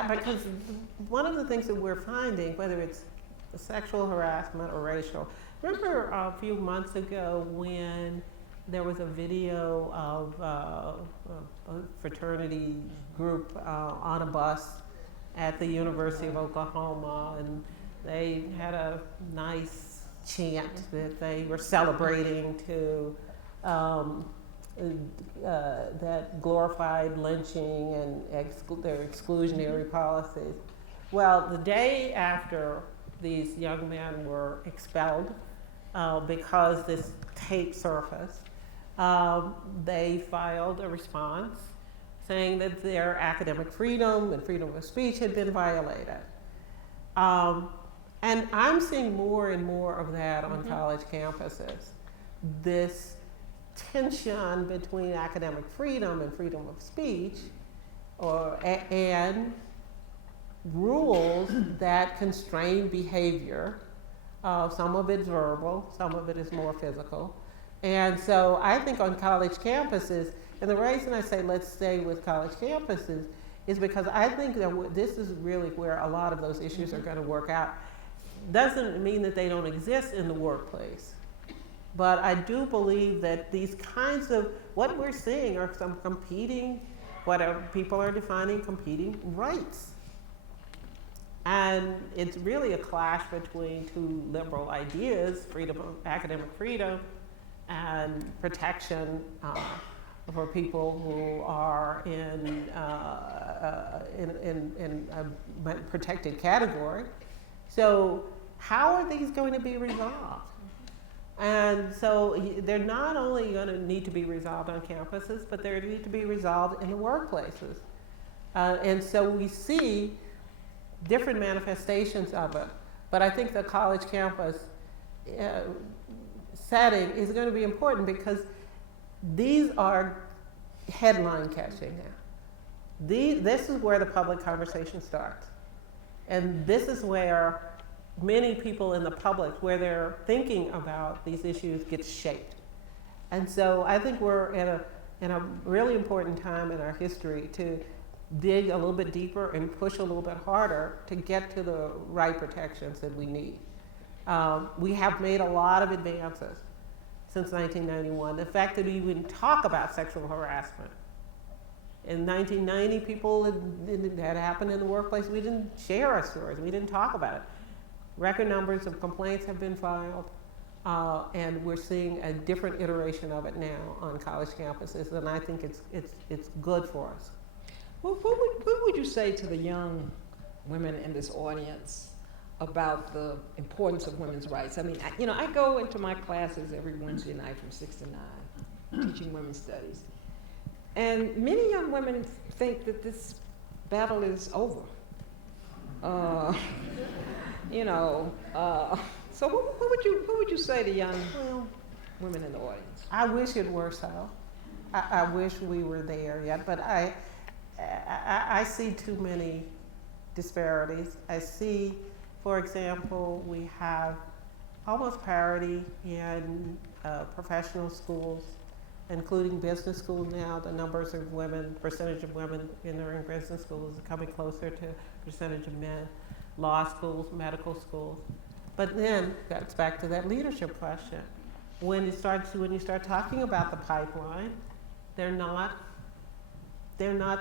Because one of the things that we're finding, whether it's sexual harassment or racial, remember a few months ago when there was a video of a fraternity group on a bus at the University of Oklahoma, and they had a nice chant that they were celebrating to that glorified lynching and their exclusionary policies. Well, the day after these young men were expelled because this tape surfaced, they filed a response saying that their academic freedom and freedom of speech had been violated. And I'm seeing more and more of that on college campuses. This tension between academic freedom and freedom of speech, and rules that constrain behavior. Some of it's verbal, some of it is more physical. And so I think on college campuses, and the reason I say let's stay with college campuses is because I think that this is really where a lot of those issues are going to work out. Doesn't mean that they don't exist in the workplace. But I do believe that these kinds of, what we're seeing are some competing, whatever people are defining competing rights. And it's really a clash between two liberal ideas, freedom of academic freedom and protection for people who are in a protected category. So how are these going to be resolved? And so they're not only going to need to be resolved on campuses, but they need to be resolved in the workplaces. And so we see different manifestations of it. But I think the college campus setting is going to be important because these are headline catching now. This is where the public conversation starts. And this is where many people in the public, where they're thinking about these issues, get shaped. And so I think we're in a really important time in our history to dig a little bit deeper and push a little bit harder to get to the right protections that we need. We have made a lot of advances since 1991. The fact that we even talk about sexual harassment. In 1990, people had happened in the workplace. We didn't share our stories. We didn't talk about it. Record numbers of complaints have been filed, and we're seeing a different iteration of it now on college campuses, and I think it's good for us. Well, what would you say to the young women in this audience about the importance of women's rights? I mean, I go into my classes every Wednesday night from 6 to 9, teaching women's studies. And many young women think that this battle is over. So what would you say to young women in the audience? I wish it were so. I wish we were there yet, but I see too many disparities. I see, for example, we have almost parity in professional schools, including business schools now. The numbers of women, percentage of women entering business schools is coming closer to percentage of men. Law schools, medical schools. But then, that's back to that leadership question. When you start talking about the pipeline, they're not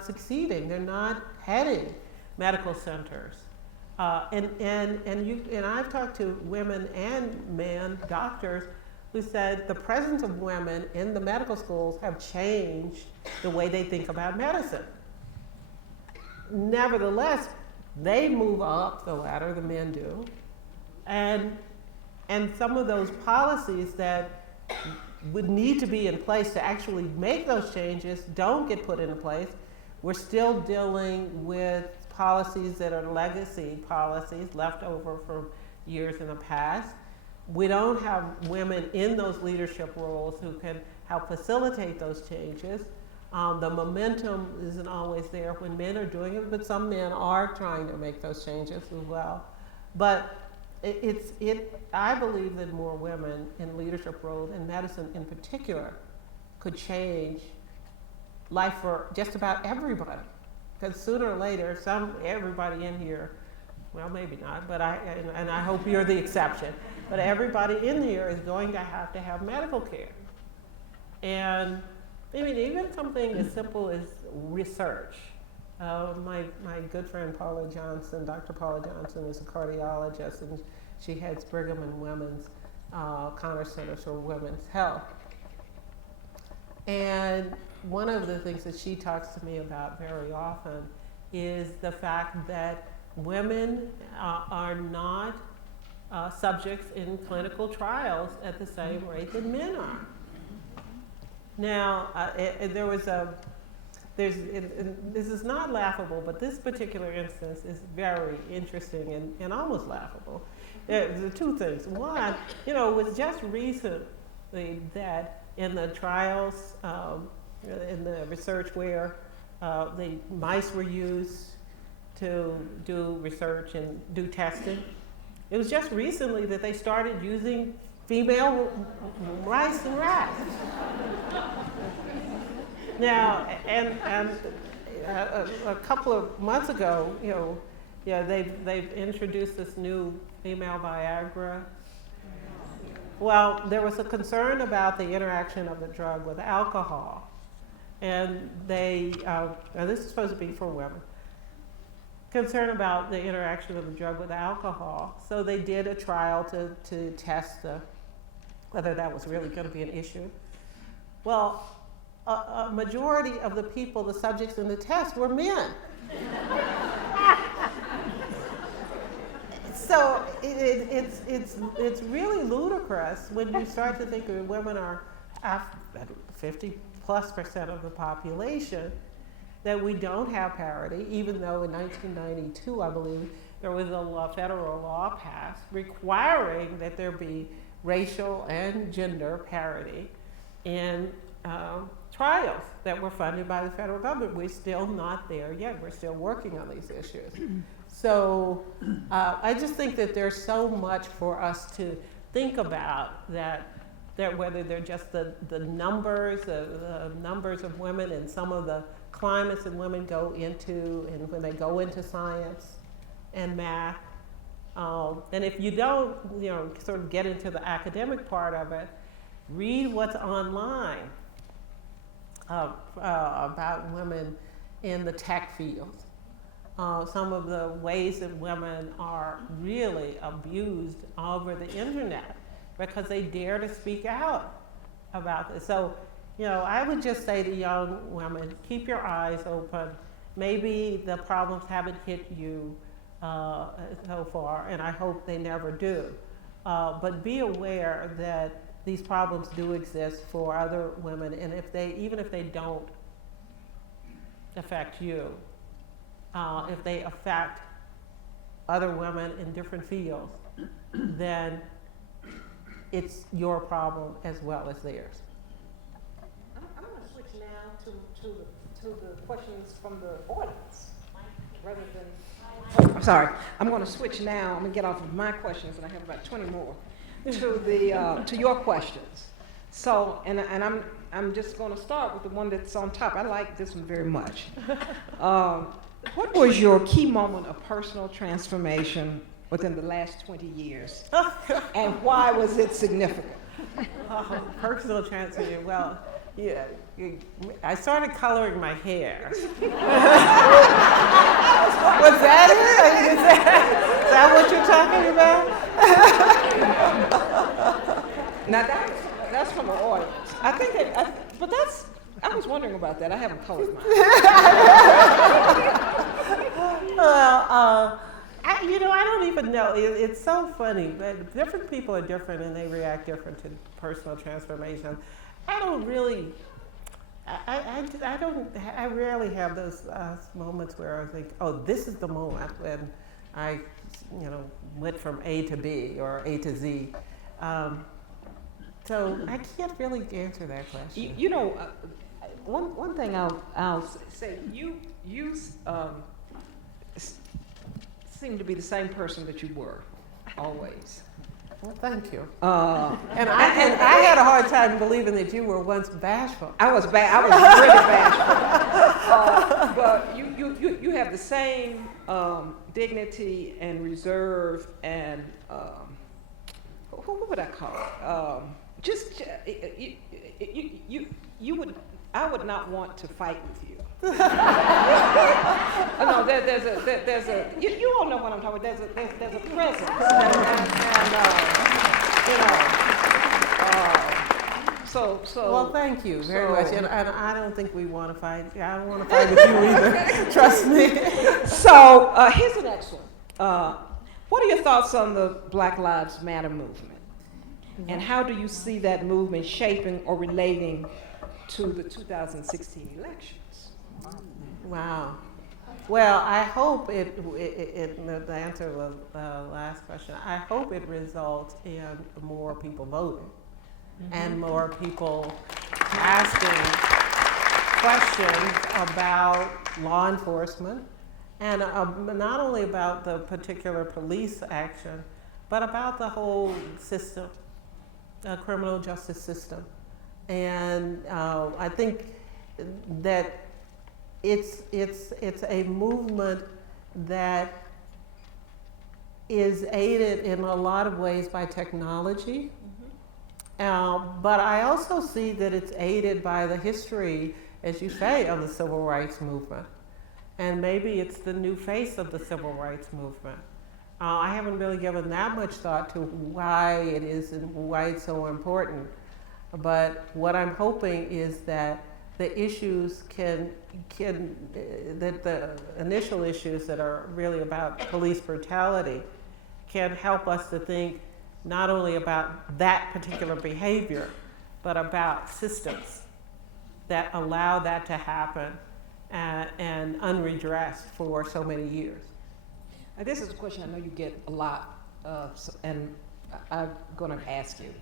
succeeding. They're not heading medical centers. And I've talked to women and men, doctors, who said the presence of women in the medical schools have changed the way they think about medicine. Nevertheless, they move up the ladder, the men do, and some of those policies that would need to be in place to actually make those changes don't get put into place. We're still dealing with policies that are legacy policies left over from years in the past. We don't have women in those leadership roles who can help facilitate those changes. The momentum isn't always there when men are doing it, but some men are trying to make those changes as well. But I believe that more women in leadership roles, in medicine in particular, could change life for just about everybody. Because sooner or later, everybody in here, well, maybe not, but I hope you're the exception, but everybody in here is going to have medical care. And I mean, even something as simple as research. My good friend Paula Johnson, Dr. Paula Johnson, is a cardiologist, and she heads Brigham and Women's Connor Centers for Women's Health. And one of the things that she talks to me about very often is the fact that women are not subjects in clinical trials at the same rate that men are. Now, this is not laughable, but this particular instance is very interesting and almost laughable. There are two things. One, it was just recently that in the trials, in the research where the mice were used to do research and do testing, it was just recently that they started using female mice and rats. Now, and a couple of months ago, they've introduced this new female Viagra. Well, there was a concern about the interaction of the drug with alcohol, and now this is supposed to be for women. Concern about the interaction of the drug with alcohol, so they did a trial to test whether that was really going to be an issue. Well, a majority of the people, the subjects in the test, were men. So it's really ludicrous when you start to think that women are 50+% of the population, that we don't have parity, even though in 1992, I believe, there was a federal law passed requiring that there be racial and gender parity in trials that were funded by the federal government. We're still not there yet. We're still working on these issues. So I just think that there's so much for us to think about that whether they're just the numbers of women and some of the climates that women go into, and when they go into science and math. And if you don't, sort of get into the academic part of it, read what's online about women in the tech field. Some of the ways that women are really abused over the internet because they dare to speak out about this. So, I would just say to young women, keep your eyes open. Maybe the problems haven't hit you so far, and I hope they never do. But be aware that these problems do exist for other women, and even if they don't affect you, if they affect other women in different fields, then it's your problem as well as theirs. I'm going to switch now to the questions from the audience, rather than. I'm sorry. I'm going to switch now. I'm going to get off of my questions, and I have about 20 more to your questions. So, and I'm just going to start with the one that's on top. I like this one very much. What was your key moment of personal transformation within the last 20 years, and why was it significant? Personal transformation. Well, Yeah, I started coloring my hair. Was that it? Is that what you're talking about? Now that's from the audience. I think but I was wondering about that. I haven't colored mine. Well, I don't even know. It's so funny. But different people are different and they react different to personal transformation. I don't really, I rarely have those moments where I think, oh, this is the moment when I, went from A to B or A to Z. So I can't really answer that question. One thing I'll say, you seem to be the same person that you were always. Well, thank you. And I had a hard time believing that you were once bashful. I was really bashful. But you have the same dignity and reserve and what would I call it? I would not want to fight with you. No, there's a you all know what I'm talking about. There's a presence, so. Well, thank you very much, and I don't think we want to fight. I don't want to fight with you either. Trust me. So here's the next one. What are your thoughts on the Black Lives Matter movement, and how do you see that movement shaping or relating to the 2016 elections? Wow. Well, I hope the answer to the last question, I hope it results in more people voting and more people asking questions about law enforcement and not only about the particular police action, but about the whole system, criminal justice system. And I think that it's a movement that is aided in a lot of ways by technology. But I also see that it's aided by the history, as you say, of the civil rights movement. And maybe it's the new face of the civil rights movement. I haven't really given that much thought to why it is and why it's so important. But what I'm hoping is that the issues that the initial issues that are really about police brutality can help us to think not only about that particular behavior, but about systems that allow that to happen and unredressed for so many years. Now, this is a question I know you get a lot, and I'm going to ask you.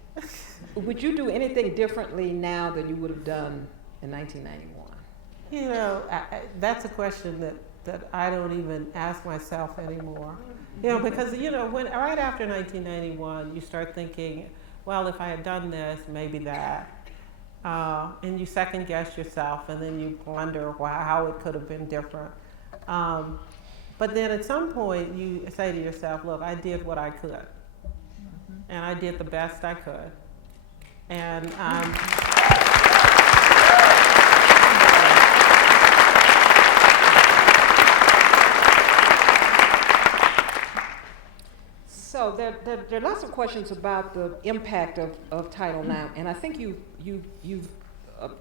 Would you do anything differently now than you would have done in 1991? That's a question that I don't even ask myself anymore. Because right after 1991, you start thinking, well, if I had done this, maybe that, and you second guess yourself, and then you wonder how it could have been different. But then at some point, you say to yourself, look, I did what I could, and I did the best I could, and. So there are lots of questions about the impact of Title IX, and I think you've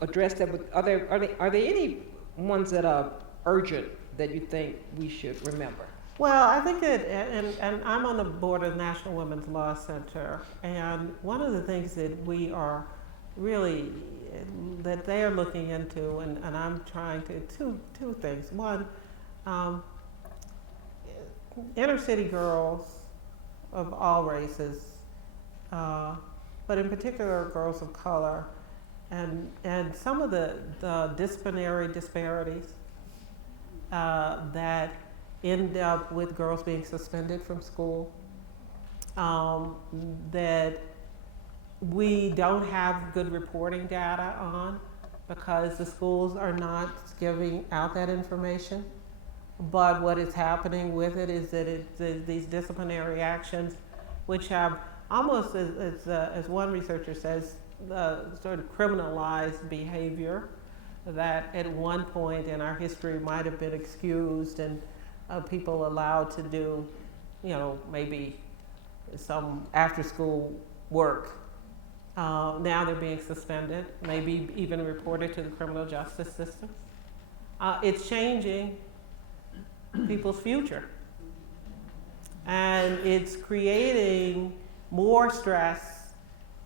addressed that. But are there any ones that are urgent that you think we should remember? Well, I think that, and I'm on the board of the National Women's Law Center, and one of the things that we are really, that they are looking into, and I'm trying to, two things. One, inner city girls of all races, but in particular girls of color, and some of the disciplinary disparities that end up with girls being suspended from school, that we don't have good reporting data on because the schools are not giving out that information. But what is happening with it is that these disciplinary actions, which have almost, as one researcher says, sort of criminalized behavior that at one point in our history might have been excused and people allowed to do, maybe some after-school work. Now they're being suspended, maybe even reported to the criminal justice system. It's changing people's future. And it's creating more stress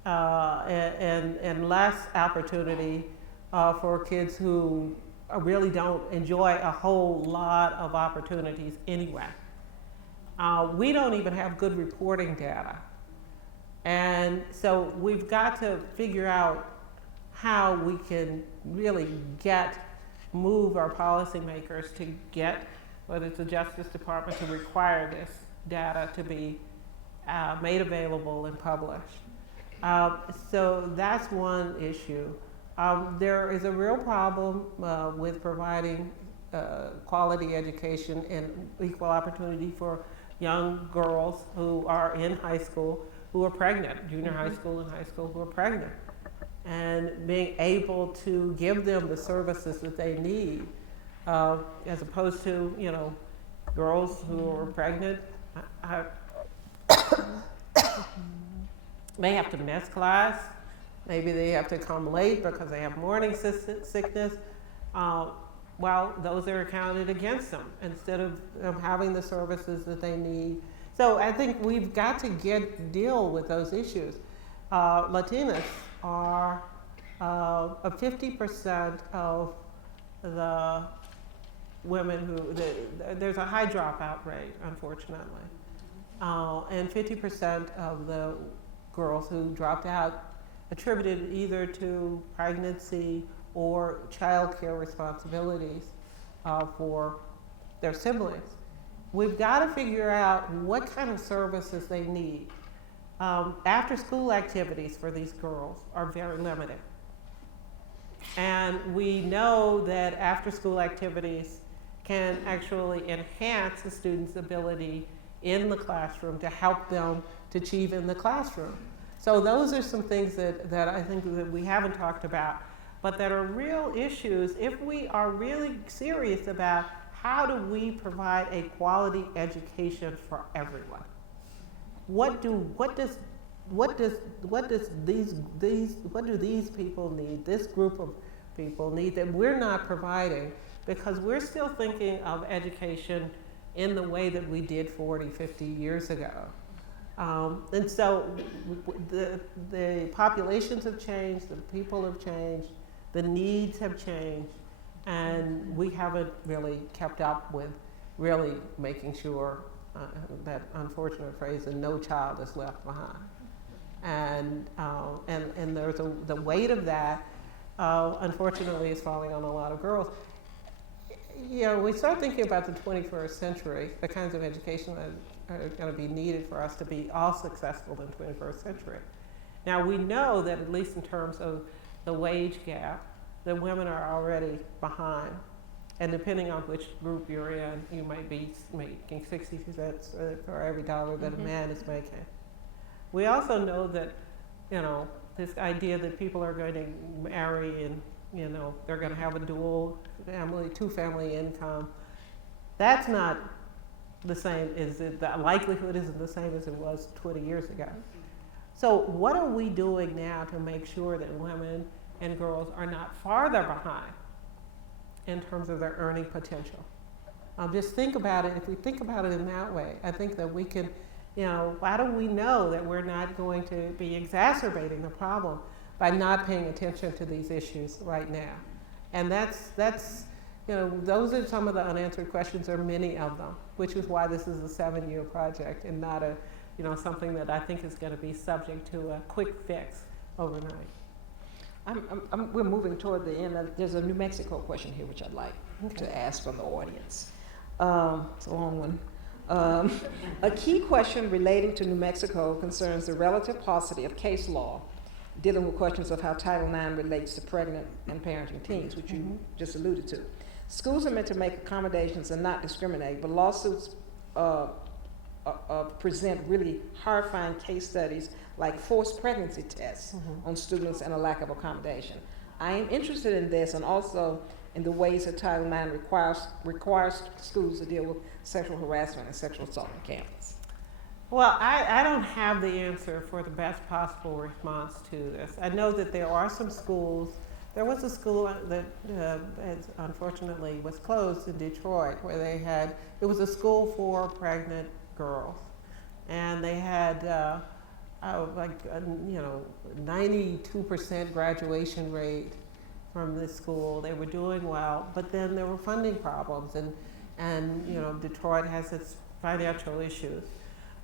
and less opportunity for kids who really don't enjoy a whole lot of opportunities anyway. We don't even have good reporting data. And so we've got to figure out how we can really move our policymakers to get, whether it's the Justice Department, to require this data to be made available and published. So that's one issue. There is a real problem with providing quality education and equal opportunity for young girls who are in high school, who are pregnant, junior high school and high school who are pregnant, and being able to give them the services that they need, as opposed to, girls who are pregnant may have to miss class. Maybe they have to come late because they have morning sickness. Well, those are counted against them instead of having the services that they need. So I think we've got to deal with those issues. Latinas are 50% of the women who, there's a high dropout rate, unfortunately. And 50% of the girls who dropped out attributed either to pregnancy or child care responsibilities for their siblings. We've got to figure out what kind of services they need. After school activities for these girls are very limited. And we know that after school activities can actually enhance the student's ability in the classroom to help them to achieve in the classroom. So those are some things that I think that we haven't talked about, but that are real issues if we are really serious about how do we provide a quality education for everyone. What do these people need, this group of people need that we're not providing, because we're still thinking of education in the way that we did 40, 50 years ago. And so the populations have changed, the people have changed, the needs have changed, and we haven't really kept up with really making sure that unfortunate phrase, that no child is left behind. And there's the weight of that, unfortunately, is falling on a lot of girls. We start thinking about the 21st century, the kinds of education that are going to be needed for us to be all successful in the 21st century. Now, we know that at least in terms of the wage gap, that women are already behind. And depending on which group you're in, you might be making 60 cents for every dollar that a man is making. We also know that, this idea that people are going to marry and, they're going to have a dual family, two-family income, that's not the same, the likelihood isn't the same as it was 20 years ago. So what are we doing now to make sure that women and girls are not farther behind in terms of their earning potential? Just think about it. If we think about it in that way, I think that we can, how do we know that we're not going to be exacerbating the problem by not paying attention to these issues right now? And that's those are some of the unanswered questions, or many of them, which is why this is a 7-year project and not a, something that I think is going to be subject to a quick fix overnight. We're moving toward the end. There's a New Mexico question here, which I'd like to ask from the audience. It's a long one. A key question relating to New Mexico concerns the relative paucity of case law dealing with questions of how Title IX relates to pregnant and parenting teens, which you just alluded to. Schools are meant to make accommodations and not discriminate, but lawsuits present really horrifying case studies like forced pregnancy tests on students and a lack of accommodation. I am interested in this and also in the ways that Title IX requires schools to deal with sexual harassment and sexual assault on campus. Well, I don't have the answer for the best possible response to this. I know that there are some schools. There was a school that unfortunately was closed in Detroit where they had, it was a school for pregnant girls. And they had 92% graduation rate from this school. They were doing well, but then there were funding problems, and Detroit has its financial issues.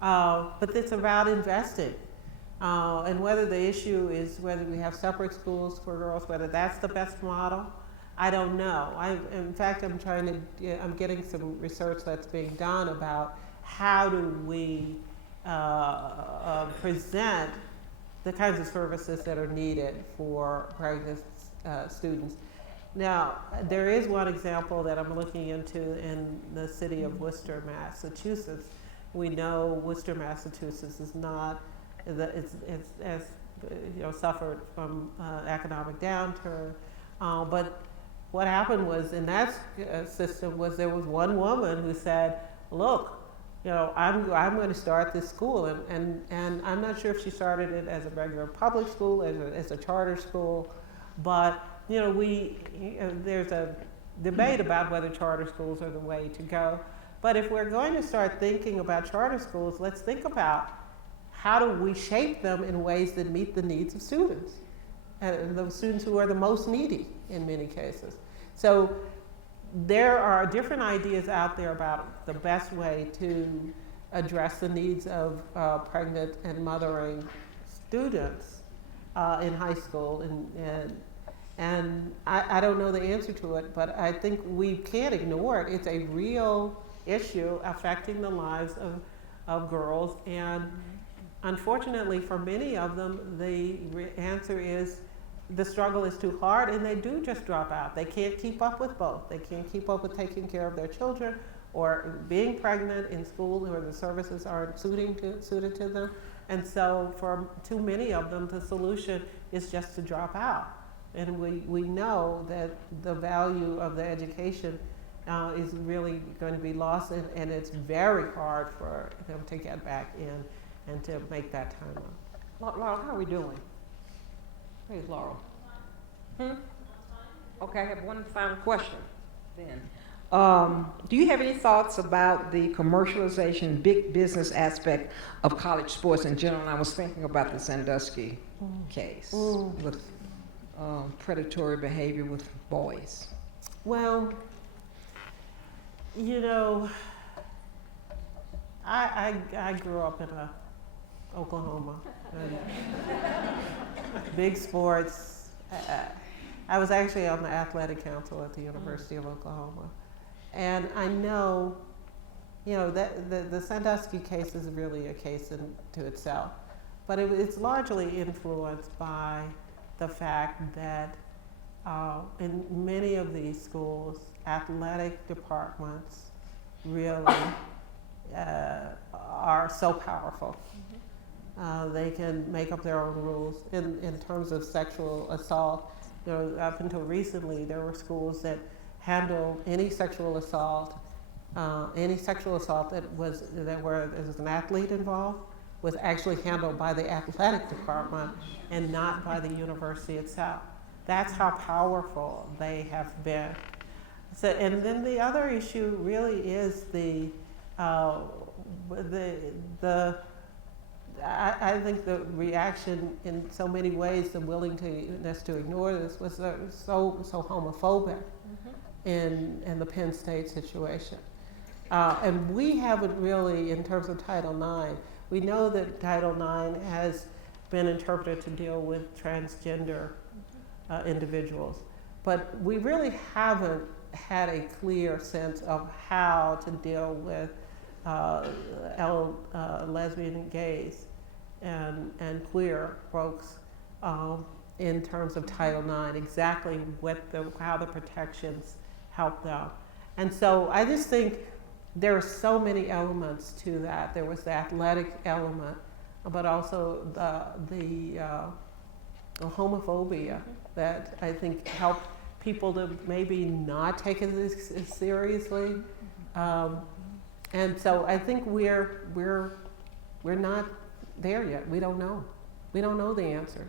But it's about investing. And whether the issue is whether we have separate schools for girls, whether that's the best model, I don't know. In fact, I'm getting some research that's being done about how do we present the kinds of services that are needed for pregnant students. Now, there is one example that I'm looking into in the city of Worcester, Massachusetts. We know Worcester, Massachusetts is not, it's suffered from economic downturn, but what happened was in that system was there was one woman who said, look, I'm going to start this school, and I'm not sure if she started it as a regular public school, as a charter school, but there's a debate about whether charter schools are the way to go. But if we're going to start thinking about charter schools, let's think about how do we shape them in ways that meet the needs of students, and the students who are the most needy in many cases. So there are different ideas out there about the best way to address the needs of pregnant and mothering students in high school, and I don't know the answer to it, but I think we can't ignore it. It's a real issue affecting the lives of girls, and unfortunately for many of them, the answer is the struggle is too hard, and they do just drop out. They can't keep up with both. They can't keep up with taking care of their children or being pregnant in school where the services aren't suited to them. And so for too many of them, the solution is just to drop out. And we know that the value of the education is really going to be lost, and it's very hard for them to get back in and to make that time up. Laurel, how are we doing? Where's Laurel? Okay, I have one final question then. Do you have any thoughts about the commercialization, big business aspect of college sports in general? And I was thinking about the Sandusky case with predatory behavior with boys. Well, I grew up in Oklahoma. Big sports. I was actually on the athletic council at the University of Oklahoma. And I know, that the Sandusky case is really a case to itself. But it's largely influenced by the fact that in many of these schools, athletic departments really are so powerful. They can make up their own rules in terms of sexual assault. Up until recently, there were schools that handled any sexual assault that was an athlete involved was actually handled by the athletic department and not by the university itself. That's how powerful they have been. So, and then the other issue really is I think the reaction in so many ways, the willingness to ignore this was so homophobic in the Penn State situation. And we haven't really, in terms of Title IX, we know that Title IX has been interpreted to deal with transgender individuals, but we really haven't had a clear sense of how to deal with lesbian and gays and queer folks in terms of Title IX, exactly how the protections help them. And so I just think there are so many elements to that. There was the athletic element, but also the homophobia that I think helped people to maybe not take it as seriously. And so I think we're not there yet. We don't know. We don't know the answers.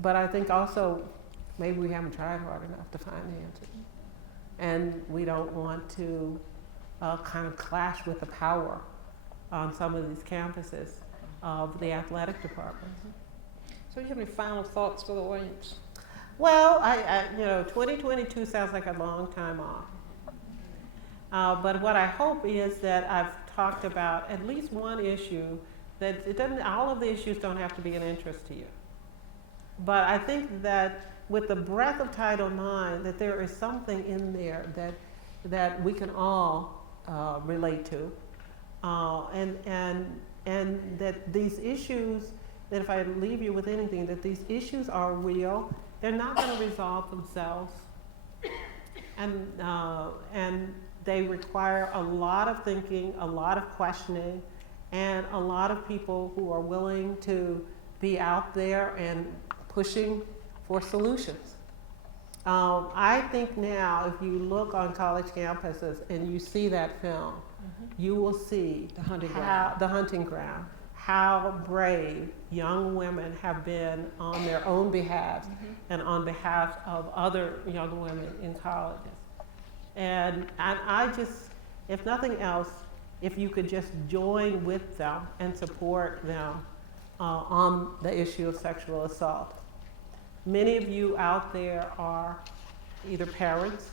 But I think also maybe we haven't tried hard enough to find the answers. And we don't want to kind of clash with the power on some of these campuses of the athletic departments. So do you have any final thoughts for the audience? Well, 2022 sounds like a long time off. But what I hope is that I've talked about at least one issue that it doesn't, all of the issues don't have to be an interest to you. But I think that with the breadth of Title IX, that there is something in there that we can all relate to, and that these issues, that if I leave you with anything, that these issues are real. They're not going to resolve themselves, and they require a lot of thinking, a lot of questioning, and a lot of people who are willing to be out there and pushing for solutions. I think now, if you look on college campuses and you see that film, you will see The hunting ground, how brave young women have been on their own behalf and on behalf of other young women in colleges. And I just, if nothing else, if you could just join with them and support them on the issue of sexual assault. Many of you out there are either parents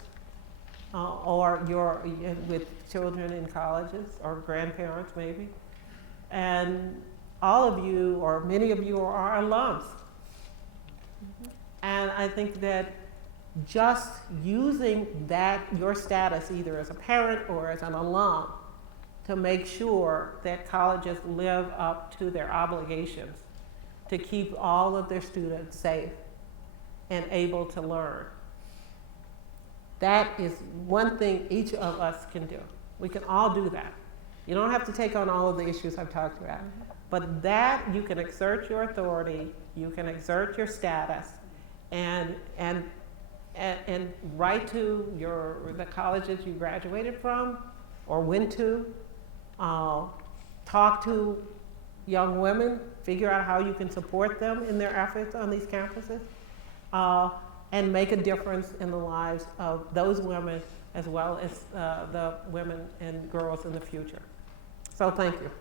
or you're with children in colleges, or grandparents maybe. And all of you, or many of you, are alums. And I think that just using that, your status either as a parent or as an alum, to make sure that colleges live up to their obligations to keep all of their students safe and able to learn. That is one thing each of us can do. We can all do that. You don't have to take on all of the issues I've talked about, but that you can exert your authority, you can exert your status, and write to the colleges you graduated from or went to, talk to young women, figure out how you can support them in their efforts on these campuses, and make a difference in the lives of those women as well as the women and girls in the future. So thank you.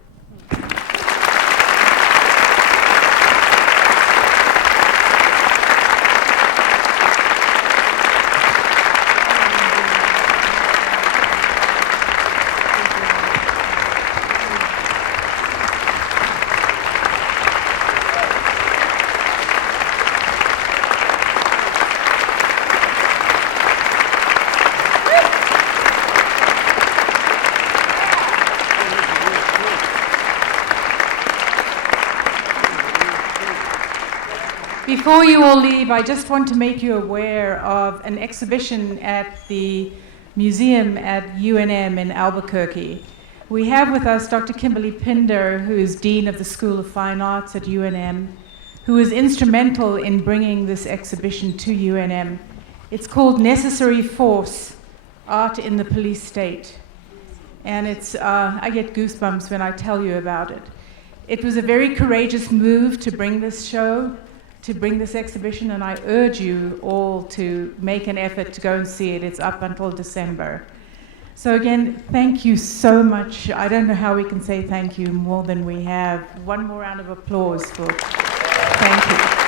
Before you all leave, I just want to make you aware of an exhibition at the museum at UNM in Albuquerque. We have with us Dr. Kimberly Pinder, who is Dean of the School of Fine Arts at UNM, who is instrumental in bringing this exhibition to UNM. It's called Necessary Force, Art in the Police State. And it's, I get goosebumps when I tell you about it. It was a very courageous move to bring this show, to bring this exhibition, and I urge you all to make an effort to go and see it. It's up until December. So again, thank you so much. I don't know how we can say thank you more than we have. One more round of applause for thank you.